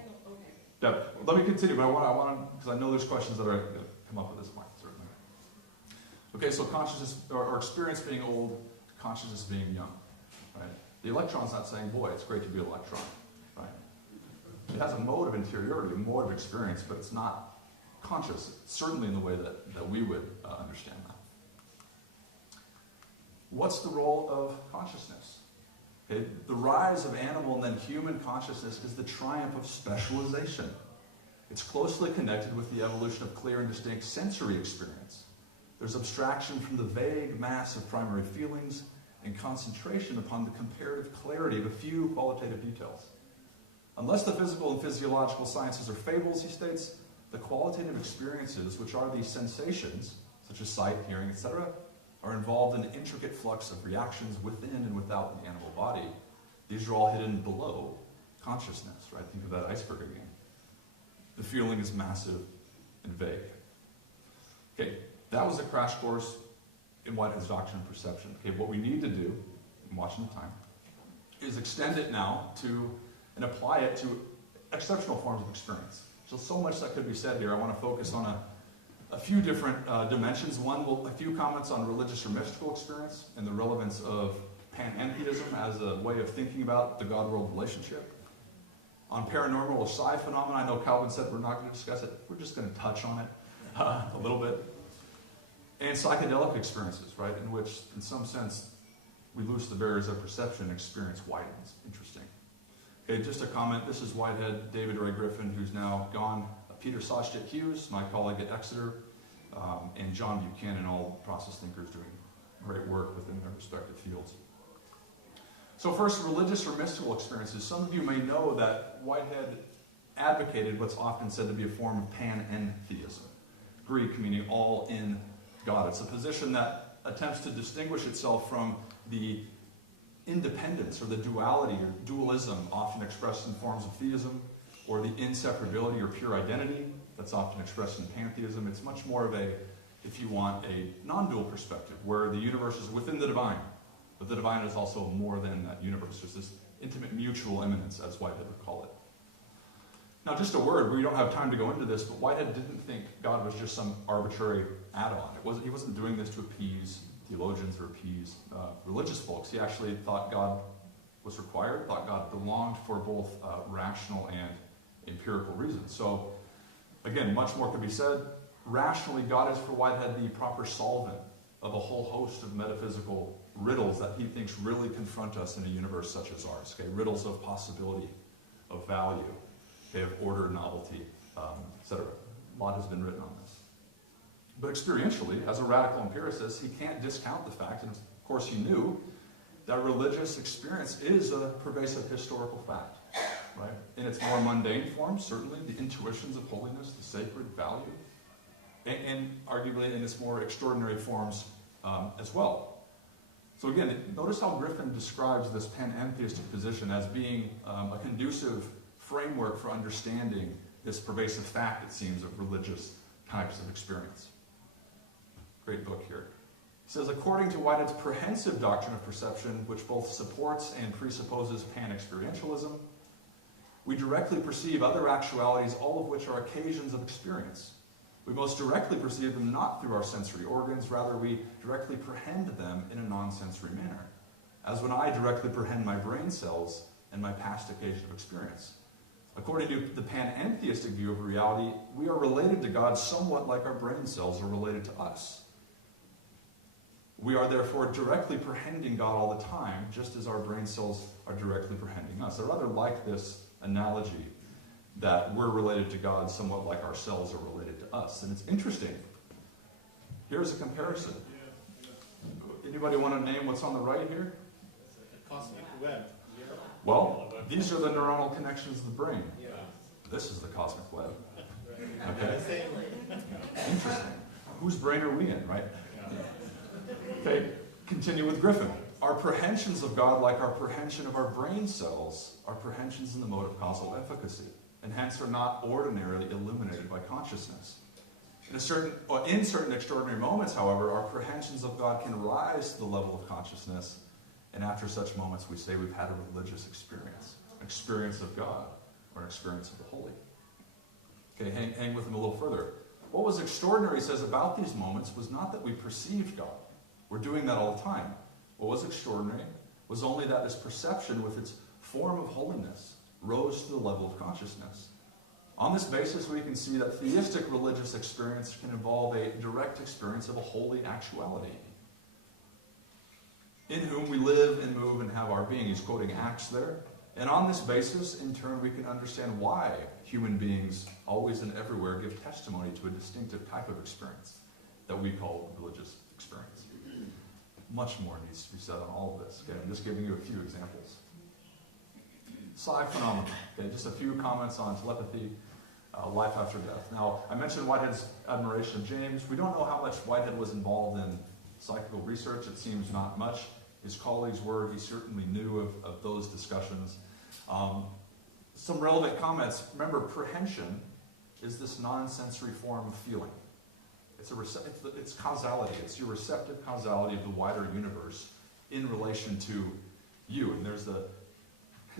yeah, let me continue, but I want to, because I know there's questions that are going to come up at this point, certainly. Okay, so consciousness, or experience being old, consciousness being young, right? The electron's not saying, boy, it's great to be an electron, right? It has a mode of interiority, a mode of experience, but it's not conscious, certainly in the way that we would understand that. What's the role of consciousness? Okay, the rise of animal and then human consciousness is the triumph of specialization. It's closely connected with the evolution of clear and distinct sensory experience. There's abstraction from the vague mass of primary feelings and concentration upon the comparative clarity of a few qualitative details. Unless the physical and physiological sciences are fables, he states, the qualitative experiences, which are these sensations, such as sight, hearing, etc., are involved in an intricate flux of reactions within and without the animal body. These are all hidden below consciousness, right? Think of that iceberg again. The feeling is massive and vague. Okay, that was a crash course in Whitehead's doctrine of perception. Okay, what we need to do, I'm watching the time, is extend it now to, and apply it to exceptional forms of experience. So much that could be said here. I want to focus on a few different dimensions. A few comments on religious or mystical experience and the relevance of panentheism as a way of thinking about the God-world relationship. On paranormal or psi phenomena, I know Calvin said we're not going to discuss it. We're just going to touch on it a little bit. And psychedelic experiences, right, in which, in some sense, we loose the barriers of perception and experience widens. Interesting. Okay, just a comment. This is Whitehead, David Ray Griffin, who's now gone, Peter Sosjet Hughes, my colleague at Exeter, and John Buchanan, all process thinkers doing great work within their respective fields. So first, religious or mystical experiences. Some of you may know that Whitehead advocated what's often said to be a form of panentheism, Greek meaning all in God. It's a position that attempts to distinguish itself from the independence or the duality or dualism often expressed in forms of theism, or the inseparability or pure identity that's often expressed in pantheism. It's much more of a, if you want, a non-dual perspective, where the universe is within the divine, but the divine is also more than that universe. There's this intimate mutual immanence, as Whitehead would call it. Now, just a word, we don't have time to go into this, but Whitehead didn't think God was just some arbitrary add-on. He wasn't doing this to appease theologians or appease religious folks. He actually thought God was required, thought God belonged for both rational and empirical reasons. So, again, much more could be said. Rationally, God is for Whitehead the proper solvent of a whole host of metaphysical riddles that he thinks really confront us in a universe such as ours. Okay, riddles of possibility, of value, okay, of order, novelty, etc. A lot has been written on this. But experientially, as a radical empiricist, he can't discount the fact, and of course he knew, that religious experience is a pervasive historical fact, right? In its more mundane form, certainly, the intuitions of holiness, the sacred value, and arguably in its more extraordinary forms as well. So again, notice how Griffin describes this panentheistic position as being a conducive framework for understanding this pervasive fact, it seems, of religious types of experience. Great book here. He says, according to Whitehead's prehensive doctrine of perception, which both supports and presupposes pan-experientialism, we directly perceive other actualities, all of which are occasions of experience. We most directly perceive them not through our sensory organs, rather we directly prehend them in a non-sensory manner, as when I directly prehend my brain cells and my past occasion of experience. According to the panentheistic view of reality, we are related to God somewhat like our brain cells are related to us. We are therefore directly prehending God all the time, just as our brain cells are directly prehending us. I rather like this analogy that we're related to God somewhat like our cells are related to us. And it's interesting. Here's a comparison. Anybody want to name what's on the right here? Cosmic web. Well, these are the neuronal connections of the brain. This is the cosmic web. Okay? Interesting. Whose brain are we in, right? Okay, continue with Griffin. Our prehensions of God, like our prehension of our brain cells, are prehensions in the mode of causal efficacy, and hence are not ordinarily illuminated by consciousness. In certain extraordinary moments, however, our prehensions of God can rise to the level of consciousness, and after such moments we say we've had a religious experience, an experience of God, or an experience of the holy. Okay, hang with him a little further. What was extraordinary, he says, about these moments was not that we perceived God. We're doing that all the time. What was extraordinary was only that this perception with its form of holiness rose to the level of consciousness. On this basis, we can see that theistic religious experience can involve a direct experience of a holy actuality, in whom we live and move and have our being. He's quoting Acts there. And on this basis, in turn, we can understand why human beings always and everywhere give testimony to a distinctive type of experience that we call religious experience. Much more needs to be said on all of this. Okay, I'm just giving you a few examples. Psi phenomena. Okay, just a few comments on telepathy, life after death. Now, I mentioned Whitehead's admiration of James. We don't know how much Whitehead was involved in psychical research. It seems not much. His colleagues were. He certainly knew of those discussions. Some relevant comments. Remember, prehension is this non-sensory form of feeling. It's causality. It's your receptive causality of the wider universe in relation to you. And there's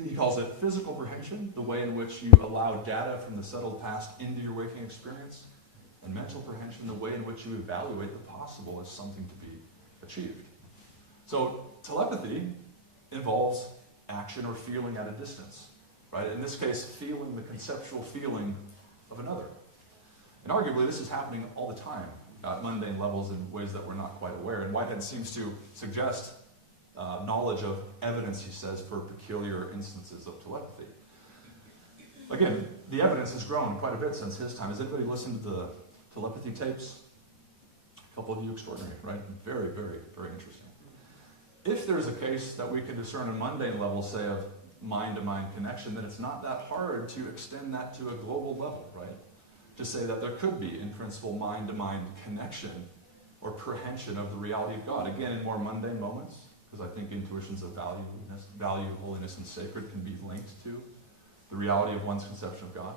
he calls it physical prehension, the way in which you allow data from the settled past into your waking experience, and mental prehension, the way in which you evaluate the possible as something to be achieved. So telepathy involves action or feeling at a distance, right? In this case, feeling the conceptual feeling of another. And arguably, this is happening all the time at mundane levels in ways that we're not quite aware. And Whitehead seems to suggest knowledge of evidence, he says, for peculiar instances of telepathy. Again, the evidence has grown quite a bit since his time. Has anybody listened to the telepathy tapes? A couple of you extraordinary, right? Very, very, very interesting. If there's a case that we can discern a mundane level, say, of mind-to-mind connection, then it's not that hard to extend that to a global level, right? To say that there could be, in principle, mind-to-mind connection or prehension of the reality of God. Again, in more mundane moments, because I think intuitions of value, holiness, and sacred can be linked to the reality of one's conception of God,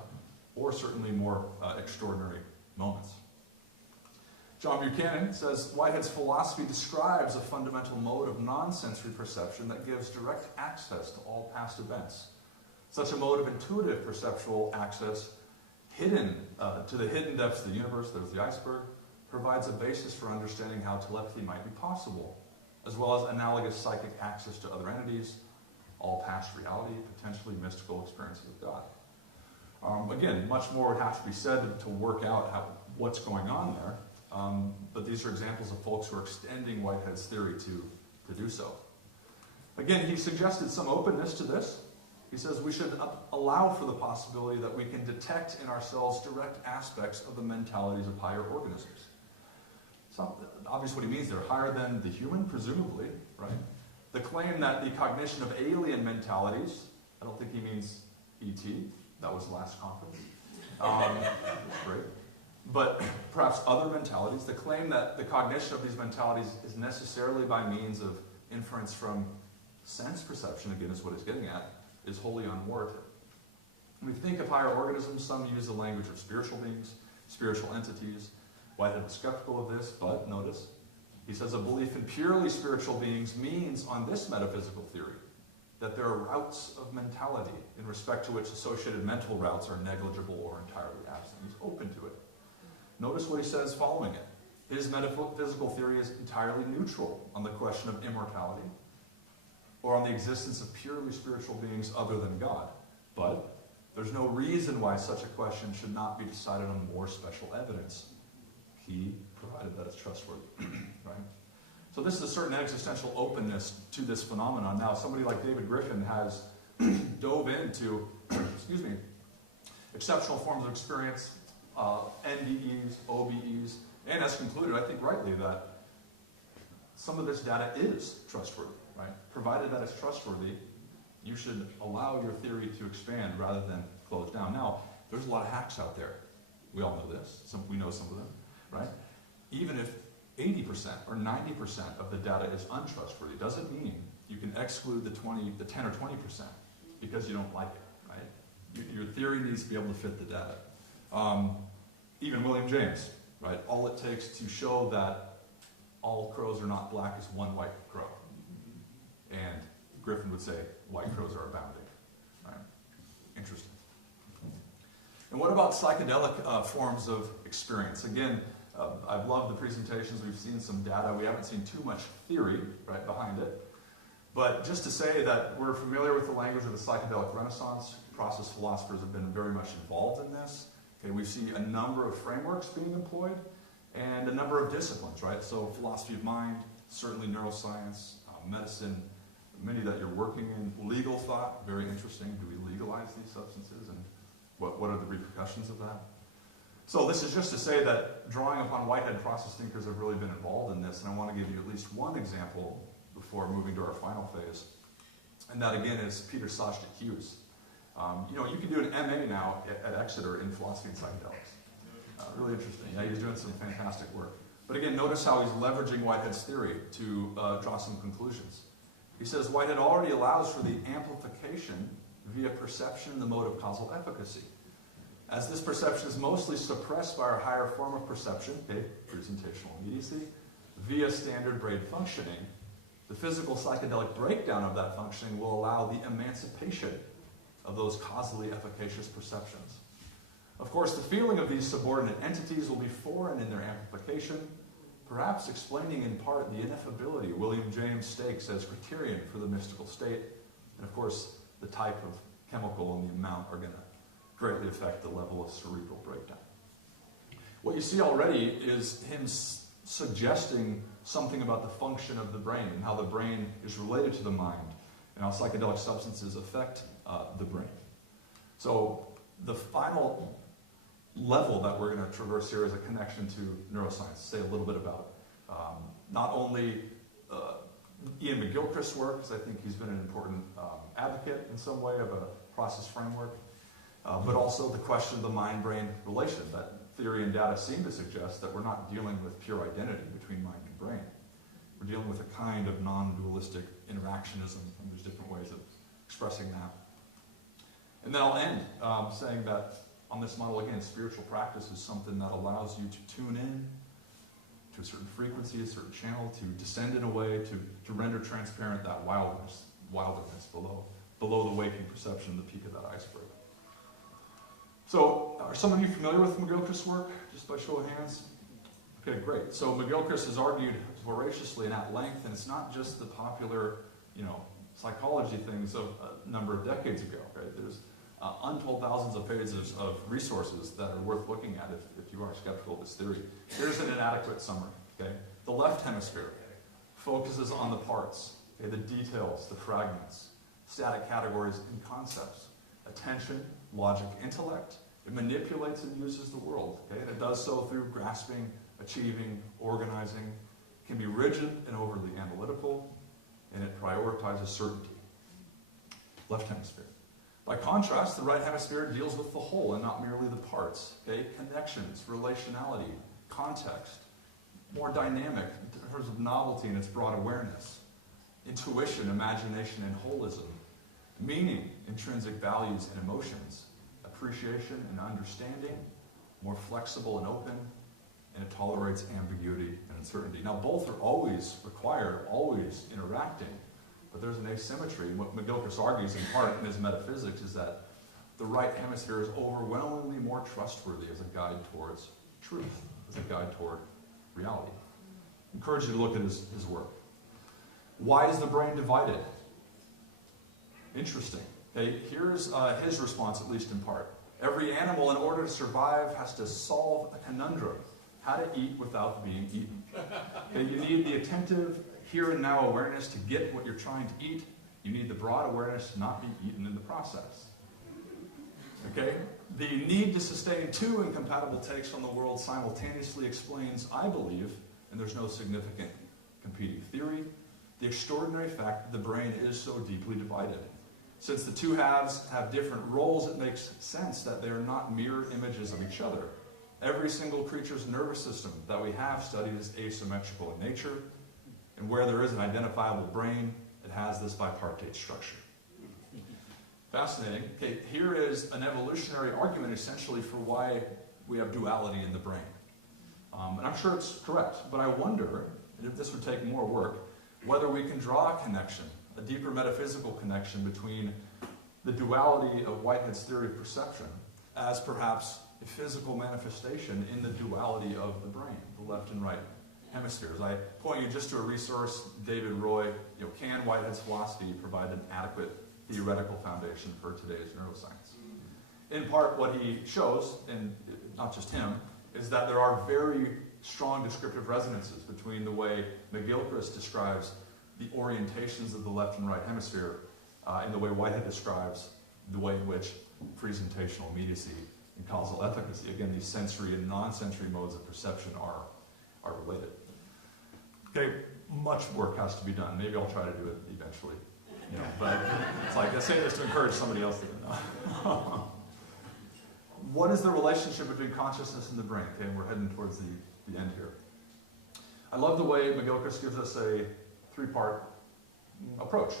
or certainly more extraordinary moments. John Buchanan says, Whitehead's philosophy describes a fundamental mode of non-sensory perception that gives direct access to all past events. Such a mode of intuitive perceptual access hidden to the hidden depths of the universe, there's the iceberg, provides a basis for understanding how telepathy might be possible, as well as analogous psychic access to other entities, all past reality, potentially mystical experiences of God. Again, much more would have to be said to work out what's going on there, but these are examples of folks who are extending Whitehead's theory to do so. Again, he suggested some openness to this. He says we should allow for the possibility that we can detect in ourselves direct aspects of the mentalities of higher organisms. So, obviously what he means, they're higher than the human, presumably, right? The claim that the cognition of alien mentalities, I don't think he means E.T., that was last conference. Great. But perhaps other mentalities, the claim that the cognition of these mentalities is necessarily by means of inference from sense perception, again, is what he's getting at, is wholly unwarranted. When we think of higher organisms, some use the language of spiritual beings, spiritual entities. Whitehead was skeptical of this, but notice, he says a belief in purely spiritual beings means, on this metaphysical theory, that there are routes of mentality in respect to which associated mental routes are negligible or entirely absent. He's open to it. Notice what he says following it. His metaphysical theory is entirely neutral on the question of immortality or on the existence of purely spiritual beings other than God. But there's no reason why such a question should not be decided on more special evidence. He provided that it's trustworthy, right? So this is a certain existential openness to this phenomenon. Now, somebody like David Griffin has dove into, excuse me, exceptional forms of experience, NDEs, OBEs, and has concluded, I think rightly, that some of this data is trustworthy, right? Provided that it's trustworthy, you should allow your theory to expand rather than close down. Now, there's a lot of hacks out there. We all know this. We know some of them, right? Even if 80% or 90% of the data is untrustworthy, doesn't mean you can exclude the 10 or 20% because you don't like it, right? Your theory needs to be able to fit the data. Even William James, right? All it takes to show that all crows are not black is one white crow. And Griffin would say white crows are abounding, right? Interesting. And what about psychedelic forms of experience? Again, I've loved the presentations. We've seen some data. We haven't seen too much theory right behind it. But just to say that we're familiar with the language of the psychedelic renaissance. Process philosophers have been very much involved in this. Okay, we see a number of frameworks being employed and a number of disciplines, right? So philosophy of mind, certainly neuroscience, medicine, many that you're working in, legal thought, very interesting. Do we legalize these substances and what are the repercussions of that? So this is just to say that drawing upon Whitehead, process thinkers have really been involved in this, and I want to give you at least one example before moving to our final phase. And that again is Peter Sostek Hughes. You can do an MA now at Exeter in philosophy and psychedelics. Really interesting. Yeah, he's doing some fantastic work. But again, notice how he's leveraging Whitehead's theory to draw some conclusions. He says Whitehead already allows for the amplification via perception in the mode of causal efficacy. As this perception is mostly suppressed by our higher form of perception, okay, presentational immediacy, via standard brain functioning, the physical psychedelic breakdown of that functioning will allow the emancipation of those causally efficacious perceptions. Of course, the feeling of these subordinate entities will be foreign in their amplification, perhaps explaining in part the ineffability William James stakes as criterion for the mystical state. And of course, the type of chemical and the amount are going to greatly affect the level of cerebral breakdown. What you see already is him suggesting something about the function of the brain and how the brain is related to the mind and how psychedelic substances affect the brain. So the final level that we're going to traverse here is a connection to neuroscience. Say a little bit about not only Ian McGilchrist's work, because I think he's been an important advocate in some way of a process framework, but also the question of the mind-brain relation. That theory and data seem to suggest that we're not dealing with pure identity between mind and brain. We're dealing with a kind of non-dualistic interactionism, and there's different ways of expressing that. And then I'll end saying that on this model, again, spiritual practice is something that allows you to tune in to a certain frequency, a certain channel, to descend in a way, to render transparent that wilderness below the waking perception, the peak of that iceberg. So, are some of you familiar with McGilchrist's work, just by show of hands? Okay, great. So McGilchrist has argued voraciously and at length, and it's not just the popular, psychology things of a number of decades ago, right? There's untold thousands of pages of resources that are worth looking at if you are skeptical of this theory. Here's an inadequate summary, okay? The left hemisphere focuses on the parts, okay, the details, the fragments, static categories and concepts, attention, logic, intellect. It manipulates and uses the world, okay? And it does so through grasping, achieving, organizing. It can be rigid and overly analytical, and it prioritizes certainty. Left hemisphere. By contrast, the right hemisphere deals with the whole and not merely the parts, okay? Connections, relationality, context, more dynamic in terms of novelty and its broad awareness, intuition, imagination, and holism, meaning, intrinsic values and emotions, appreciation and understanding, more flexible and open, and it tolerates ambiguity and uncertainty. Now, both are always required, always interacting, but there's an asymmetry. What McGilchrist argues in part in his metaphysics is that the right hemisphere is overwhelmingly more trustworthy as a guide towards truth, as a guide toward reality. I encourage you to look at his work. Why is the brain divided? Interesting. Okay, here's his response, at least in part. Every animal, in order to survive, has to solve a conundrum. how to eat without being eaten. Okay, you need the attentive here and now awareness to get what you're trying to eat. You need the broad awareness to not be eaten in the process. Okay? The need to sustain two incompatible takes on the world simultaneously explains, I believe, and there's no significant competing theory, the extraordinary fact that the brain is so deeply divided. Since the two halves have different roles, it makes sense that they are not mirror images of each other. Every single creature's nervous system that we have studied is asymmetrical in nature, and where there is an identifiable brain, it has this bipartite structure. Fascinating. Okay, here is an evolutionary argument essentially for why we have duality in the brain. And I'm sure it's correct, but I wonder, and if this would take more work, whether we can draw a connection, a deeper metaphysical connection between the duality of Whitehead's theory of perception as perhaps a physical manifestation in the duality of the brain, the left and right hemispheres. I point you just to a resource, David Roy, can Whitehead's philosophy provide an adequate theoretical foundation for today's neuroscience? In part, what he shows, and not just him, is that there are very strong descriptive resonances between the way McGilchrist describes the orientations of the left and right hemisphere and the way Whitehead describes the way in which presentational immediacy and causal efficacy, again, these sensory and non-sensory modes of perception are related. Okay, much work has to be done. Maybe I'll try to do it eventually. But it's like, I say this to encourage somebody else to know. What is the relationship between consciousness and the brain? Okay, and we're heading towards the end here. I love the way McGilchrist gives us a three-part approach.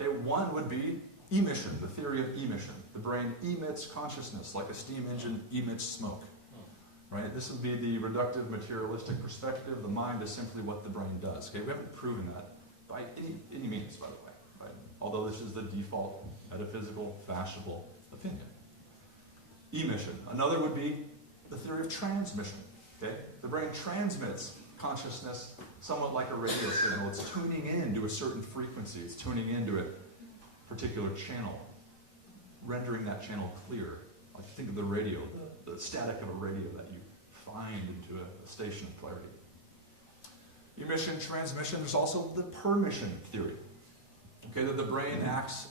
Okay, one would be emission, the theory of emission. The brain emits consciousness like a steam engine emits smoke. Right? This would be the reductive materialistic perspective. The mind is simply what the brain does. Okay, we haven't proven that by any means, by the way. Right? Although this is the default metaphysical, fashionable opinion. Emission. Another would be the theory of transmission. Okay? The brain transmits consciousness somewhat like a radio signal. It's tuning in to a certain frequency. It's tuning into a particular channel, rendering that channel clear. Like think of the radio, the static of a radio that you find into a station of clarity. Emission, transmission. There's also the permission theory. Okay, that the brain acts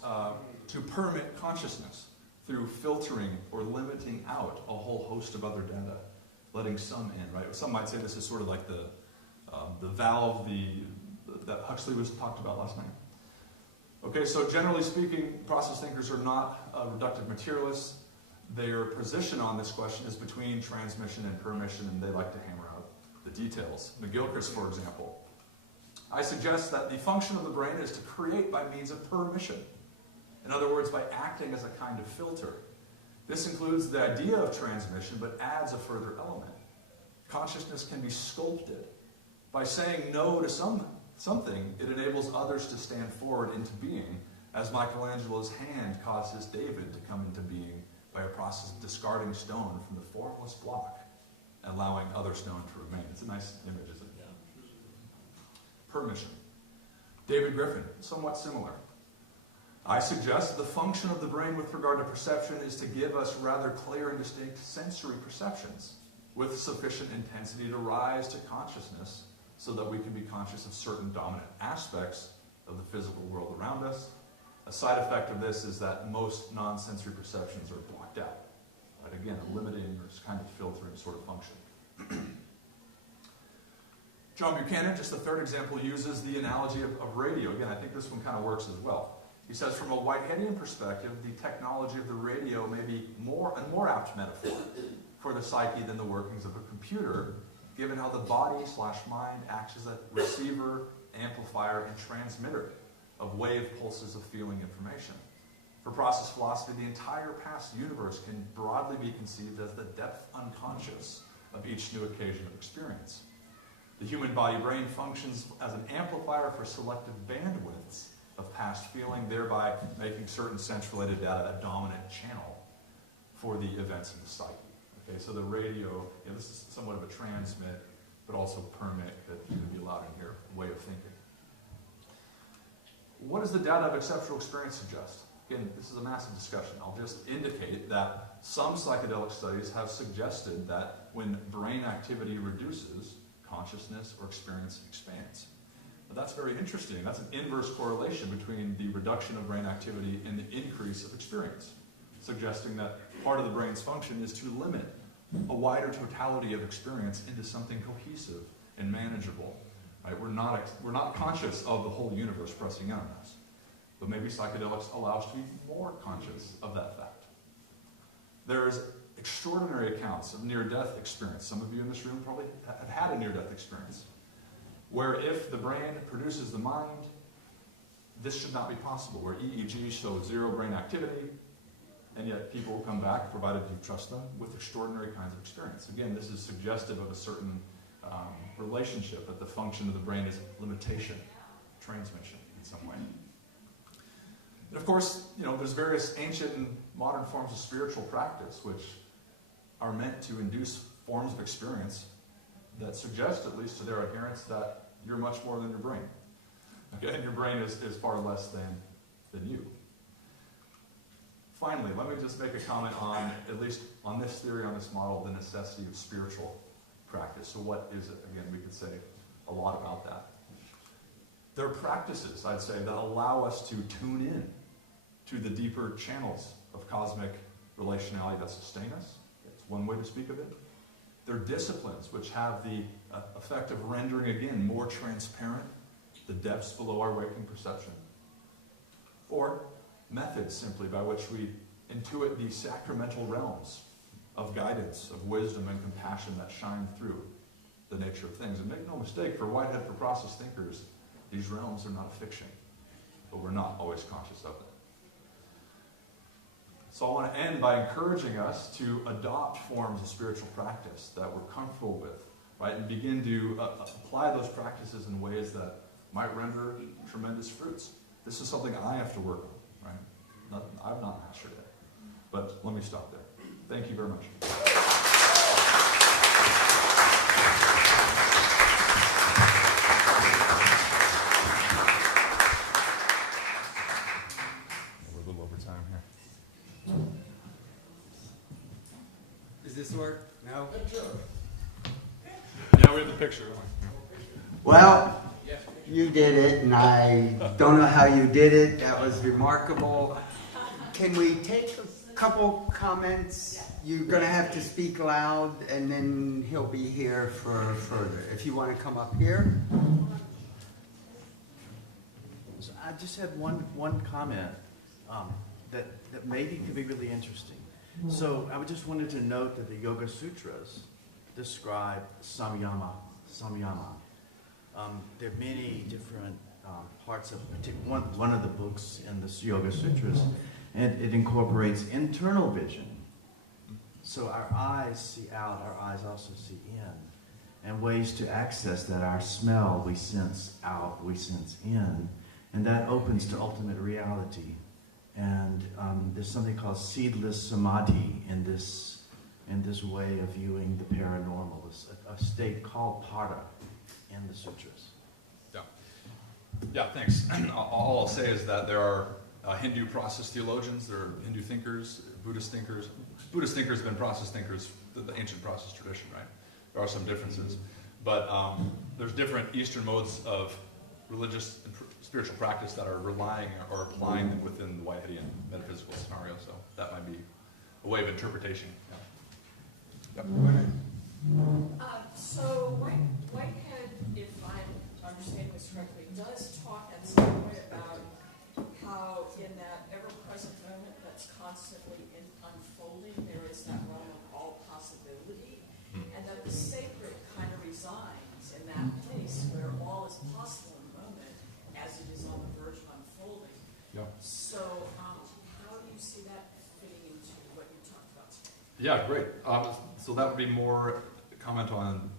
to permit consciousness through filtering or limiting out a whole host of other data, letting some in, right? Some might say this is sort of like the valve that Huxley was talked about last night. Okay, so generally speaking, process thinkers are not reductive materialists. Their position on this question is between transmission and permission, and they like to hammer out the details. McGilchrist, for example. I suggest that the function of the brain is to create by means of permission. In other words, by acting as a kind of filter. This includes the idea of transmission, but adds a further element. Consciousness can be sculpted. By saying no to something, it enables others to stand forward into being, as Michelangelo's hand causes David to come into being by a process of discarding stone from the formless block and allowing other stone to remain. It's a nice image, isn't it? Permission. David Griffin, somewhat similar. I suggest the function of the brain with regard to perception is to give us rather clear and distinct sensory perceptions with sufficient intensity to rise to consciousness so that we can be conscious of certain dominant aspects of the physical world around us. A side effect of this is that most non-sensory perceptions are blocked out. Right? Again, a limiting or kind of filtering sort of function. John Buchanan, just the third example, uses the analogy of radio. Again, I think this one kind of works as well. He says, from a Whiteheadian perspective, the technology of the radio may be a more apt metaphor for the psyche than the workings of a computer, given how the body/mind acts as a receiver, amplifier, and transmitter of wave pulses of feeling information. For process philosophy, the entire past universe can broadly be conceived as the depth unconscious of each new occasion of experience. The human body-brain functions as an amplifier for selective bandwidths of past feeling, thereby making certain sense-related data a dominant channel for the events of the psyche. Okay, so the radio, this is somewhat of a transmit, but also permit, that you can be allowed in here, way of thinking. What does the data of exceptional experience suggest? Again, this is a massive discussion. I'll just indicate that some psychedelic studies have suggested that when brain activity reduces, consciousness or experience expands. Now, that's very interesting. That's an inverse correlation between the reduction of brain activity and the increase of experience, suggesting that part of the brain's function is to limit a wider totality of experience into something cohesive and manageable. Right? We're not conscious of the whole universe pressing in on us, but maybe psychedelics allow us to be more conscious of that fact. There's extraordinary accounts of near-death experience. Some of you in this room probably have had a near-death experience, where if the brain produces the mind, this should not be possible, where EEG shows zero brain activity, and yet people come back, provided you trust them, with extraordinary kinds of experience. Again, this is suggestive of a certain relationship, that the function of the brain is limitation, transmission in some way. And of course, there's various ancient and modern forms of spiritual practice which are meant to induce forms of experience that suggest, at least to their adherents, that you're much more than your brain. Okay? And your brain is far less than you. Finally, let me just make a comment on, at least on this theory, on this model, the necessity of spiritual practice. So what is it? Again, we could say a lot about that. There are practices, I'd say, that allow us to tune in to the deeper channels of cosmic relationality that sustain us. It's one way to speak of it. There are disciplines which have the effect of rendering, again, more transparent the depths below our waking perception. Or methods, simply, by which we intuit the sacramental realms of guidance, of wisdom and compassion that shine through the nature of things. And make no mistake, for Whitehead, for process thinkers, these realms are not a fiction, but we're not always conscious of them. So I want to end by encouraging us to adopt forms of spiritual practice that we're comfortable with, right? And begin to apply those practices in ways that might render tremendous fruits. This is something I have to work on, right? I've not mastered it. But let me stop there. Thank you very much. We're a little over time here. Does this work? No? Yeah, we have the picture. Well, you did it, and I don't know how you did it. That was remarkable. Can we take a couple comments? You're going to have to speak loud, and then he'll be here for further. If you want to come up here. So I just had one comment that maybe could be really interesting. So I just wanted to note that the Yoga Sutras describe samyama. There are many different parts of one of the books in the Yoga Sutras, and it incorporates internal vision. So our eyes see out, our eyes also see in, and ways to access that. Our smell, we sense out, we sense in, and that opens to ultimate reality. And there's something called seedless samadhi in this way of viewing the paranormal, a state called para in the sutras. Yeah, thanks. All I'll say is that there are Hindu process theologians, there are Hindu thinkers, Buddhist thinkers. Buddhist thinkers have been process thinkers, the ancient process tradition, right? There are some differences. But there's different Eastern modes of religious and spiritual practice that are relying or applying them within the Whiteheadian metaphysical scenario. So that might be a way of interpretation. Yeah. So Whitehead, if I'm understanding this correctly, does talk at some point about how in that ever-present moment that's constantly unfolding, there is that realm of all possibility, and that the sacred kind of resides in that place where all is possible in the moment as it is on the verge of unfolding. Yeah. So how do you see that fitting into what you talked about today? Yeah, great. So that would be more a comment on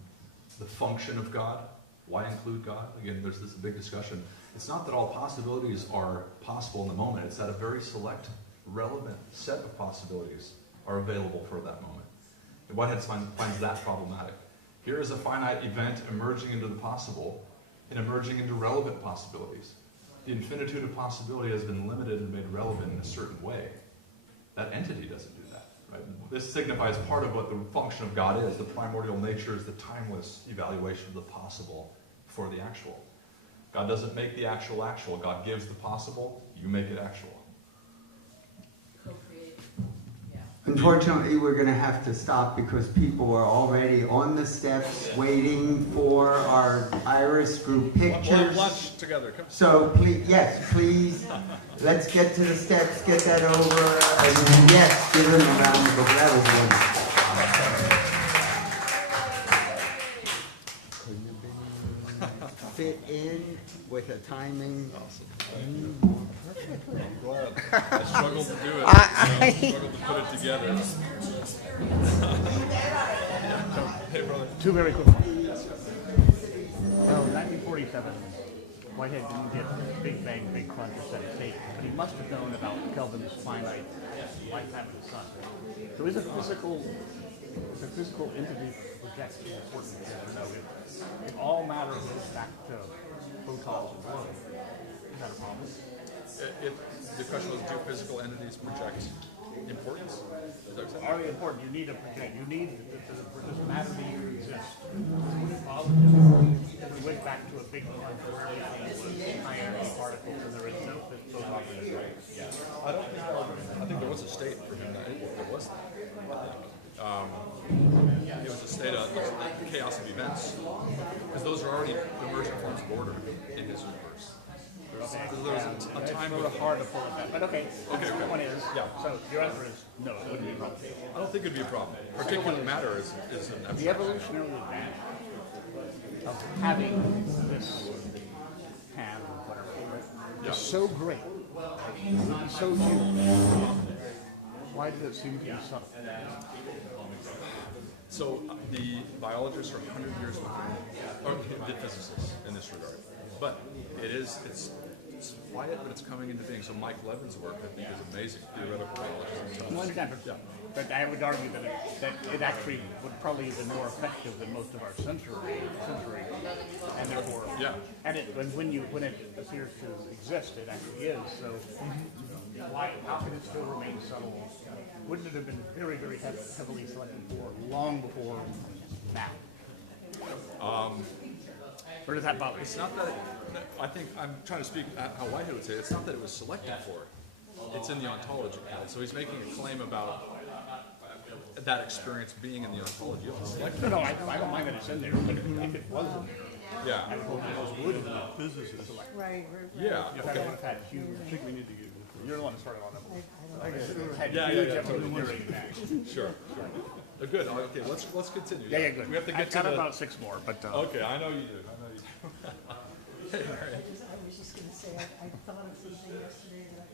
the function of God. Why include God? Again, there's this big discussion. It's not that all possibilities are possible in the moment. It's that a very select, relevant set of possibilities are available for that moment. And Whitehead finds that problematic. Here is a finite event emerging into the possible and emerging into relevant possibilities. The infinitude of possibility has been limited and made relevant in a certain way. That entity doesn't do that. Right? This signifies part of what the function of God is. The primordial nature is the timeless evaluation of the possible for the actual. God doesn't make the actual actual. God gives the possible, you make it actual. Co-create, yeah. Unfortunately, we're going to have to stop because people are already on the steps waiting for our IRAS group We'll have pictures. lunch together. Come. So please, yes, please, let's get to the steps, get that over, and yes, give them a round of applause. That was wonderful. Fit in with a timing. I'm glad. I struggled to do it. I Struggled to put it together. Hey, brother. Two very quick ones. Well, 1947, Whitehead didn't get Big Bang, Big Crunch, or steady state, but he must have known about Kelvin's finite lifetime of the sun. So is a physical entity projects important to know if all matter goes back to photons and glow? Is that a problem? The question was, do physical entities project importance? Is that what you're saying? Are they important? You need a project. You need for this matter to even exist. If we went back to a big crunch where everything was high energy particles and there is no photon. I think there was a state for him that it was that. It was a state of chaos of events, because those are already emergent forms of order in his universe. There was a time It's sort of hard to pull it back. But okay. Okay. The one is, Yeah. so your answer is no, it wouldn't be a problem. I don't think it'd be a problem. Particulate matter is an The abstract. evolutionary advantage of having this hand, whatever, Yeah. is so great, so huge. Why does it seem to be subtle? So the biologists are 100 years behind, or the physicists in this regard. But it's quiet, but it's coming into being. So Mike Levin's work, I think, is amazing. Theoretical biology. I understand, but I would argue that it actually would probably be more effective than most of our sensory, and therefore, and when it appears to exist, it actually is. So, how can it still remain subtle? Wouldn't it have been very, very heavily selected for long before now? Or does that bother you? It's not that, I think, I'm trying to speak how Whitehead would say it. It's not that it was selected for. It's in the ontology. So he's making a claim about that experience being in the ontology. You have to select it. No, I don't mind that it's in there, but if it was in there, Yeah. I suppose it would have been physicists. Right, Yeah. If I would have had huge, I think we need to get, you're the one that started on that. Yeah, Huge totally. evolutionary back. Sure. Good. Okay, let's continue. Yeah, good. We have to get I've to got the. about 6 more, but, Okay, I know you do. I was just gonna say, I thought of something yesterday that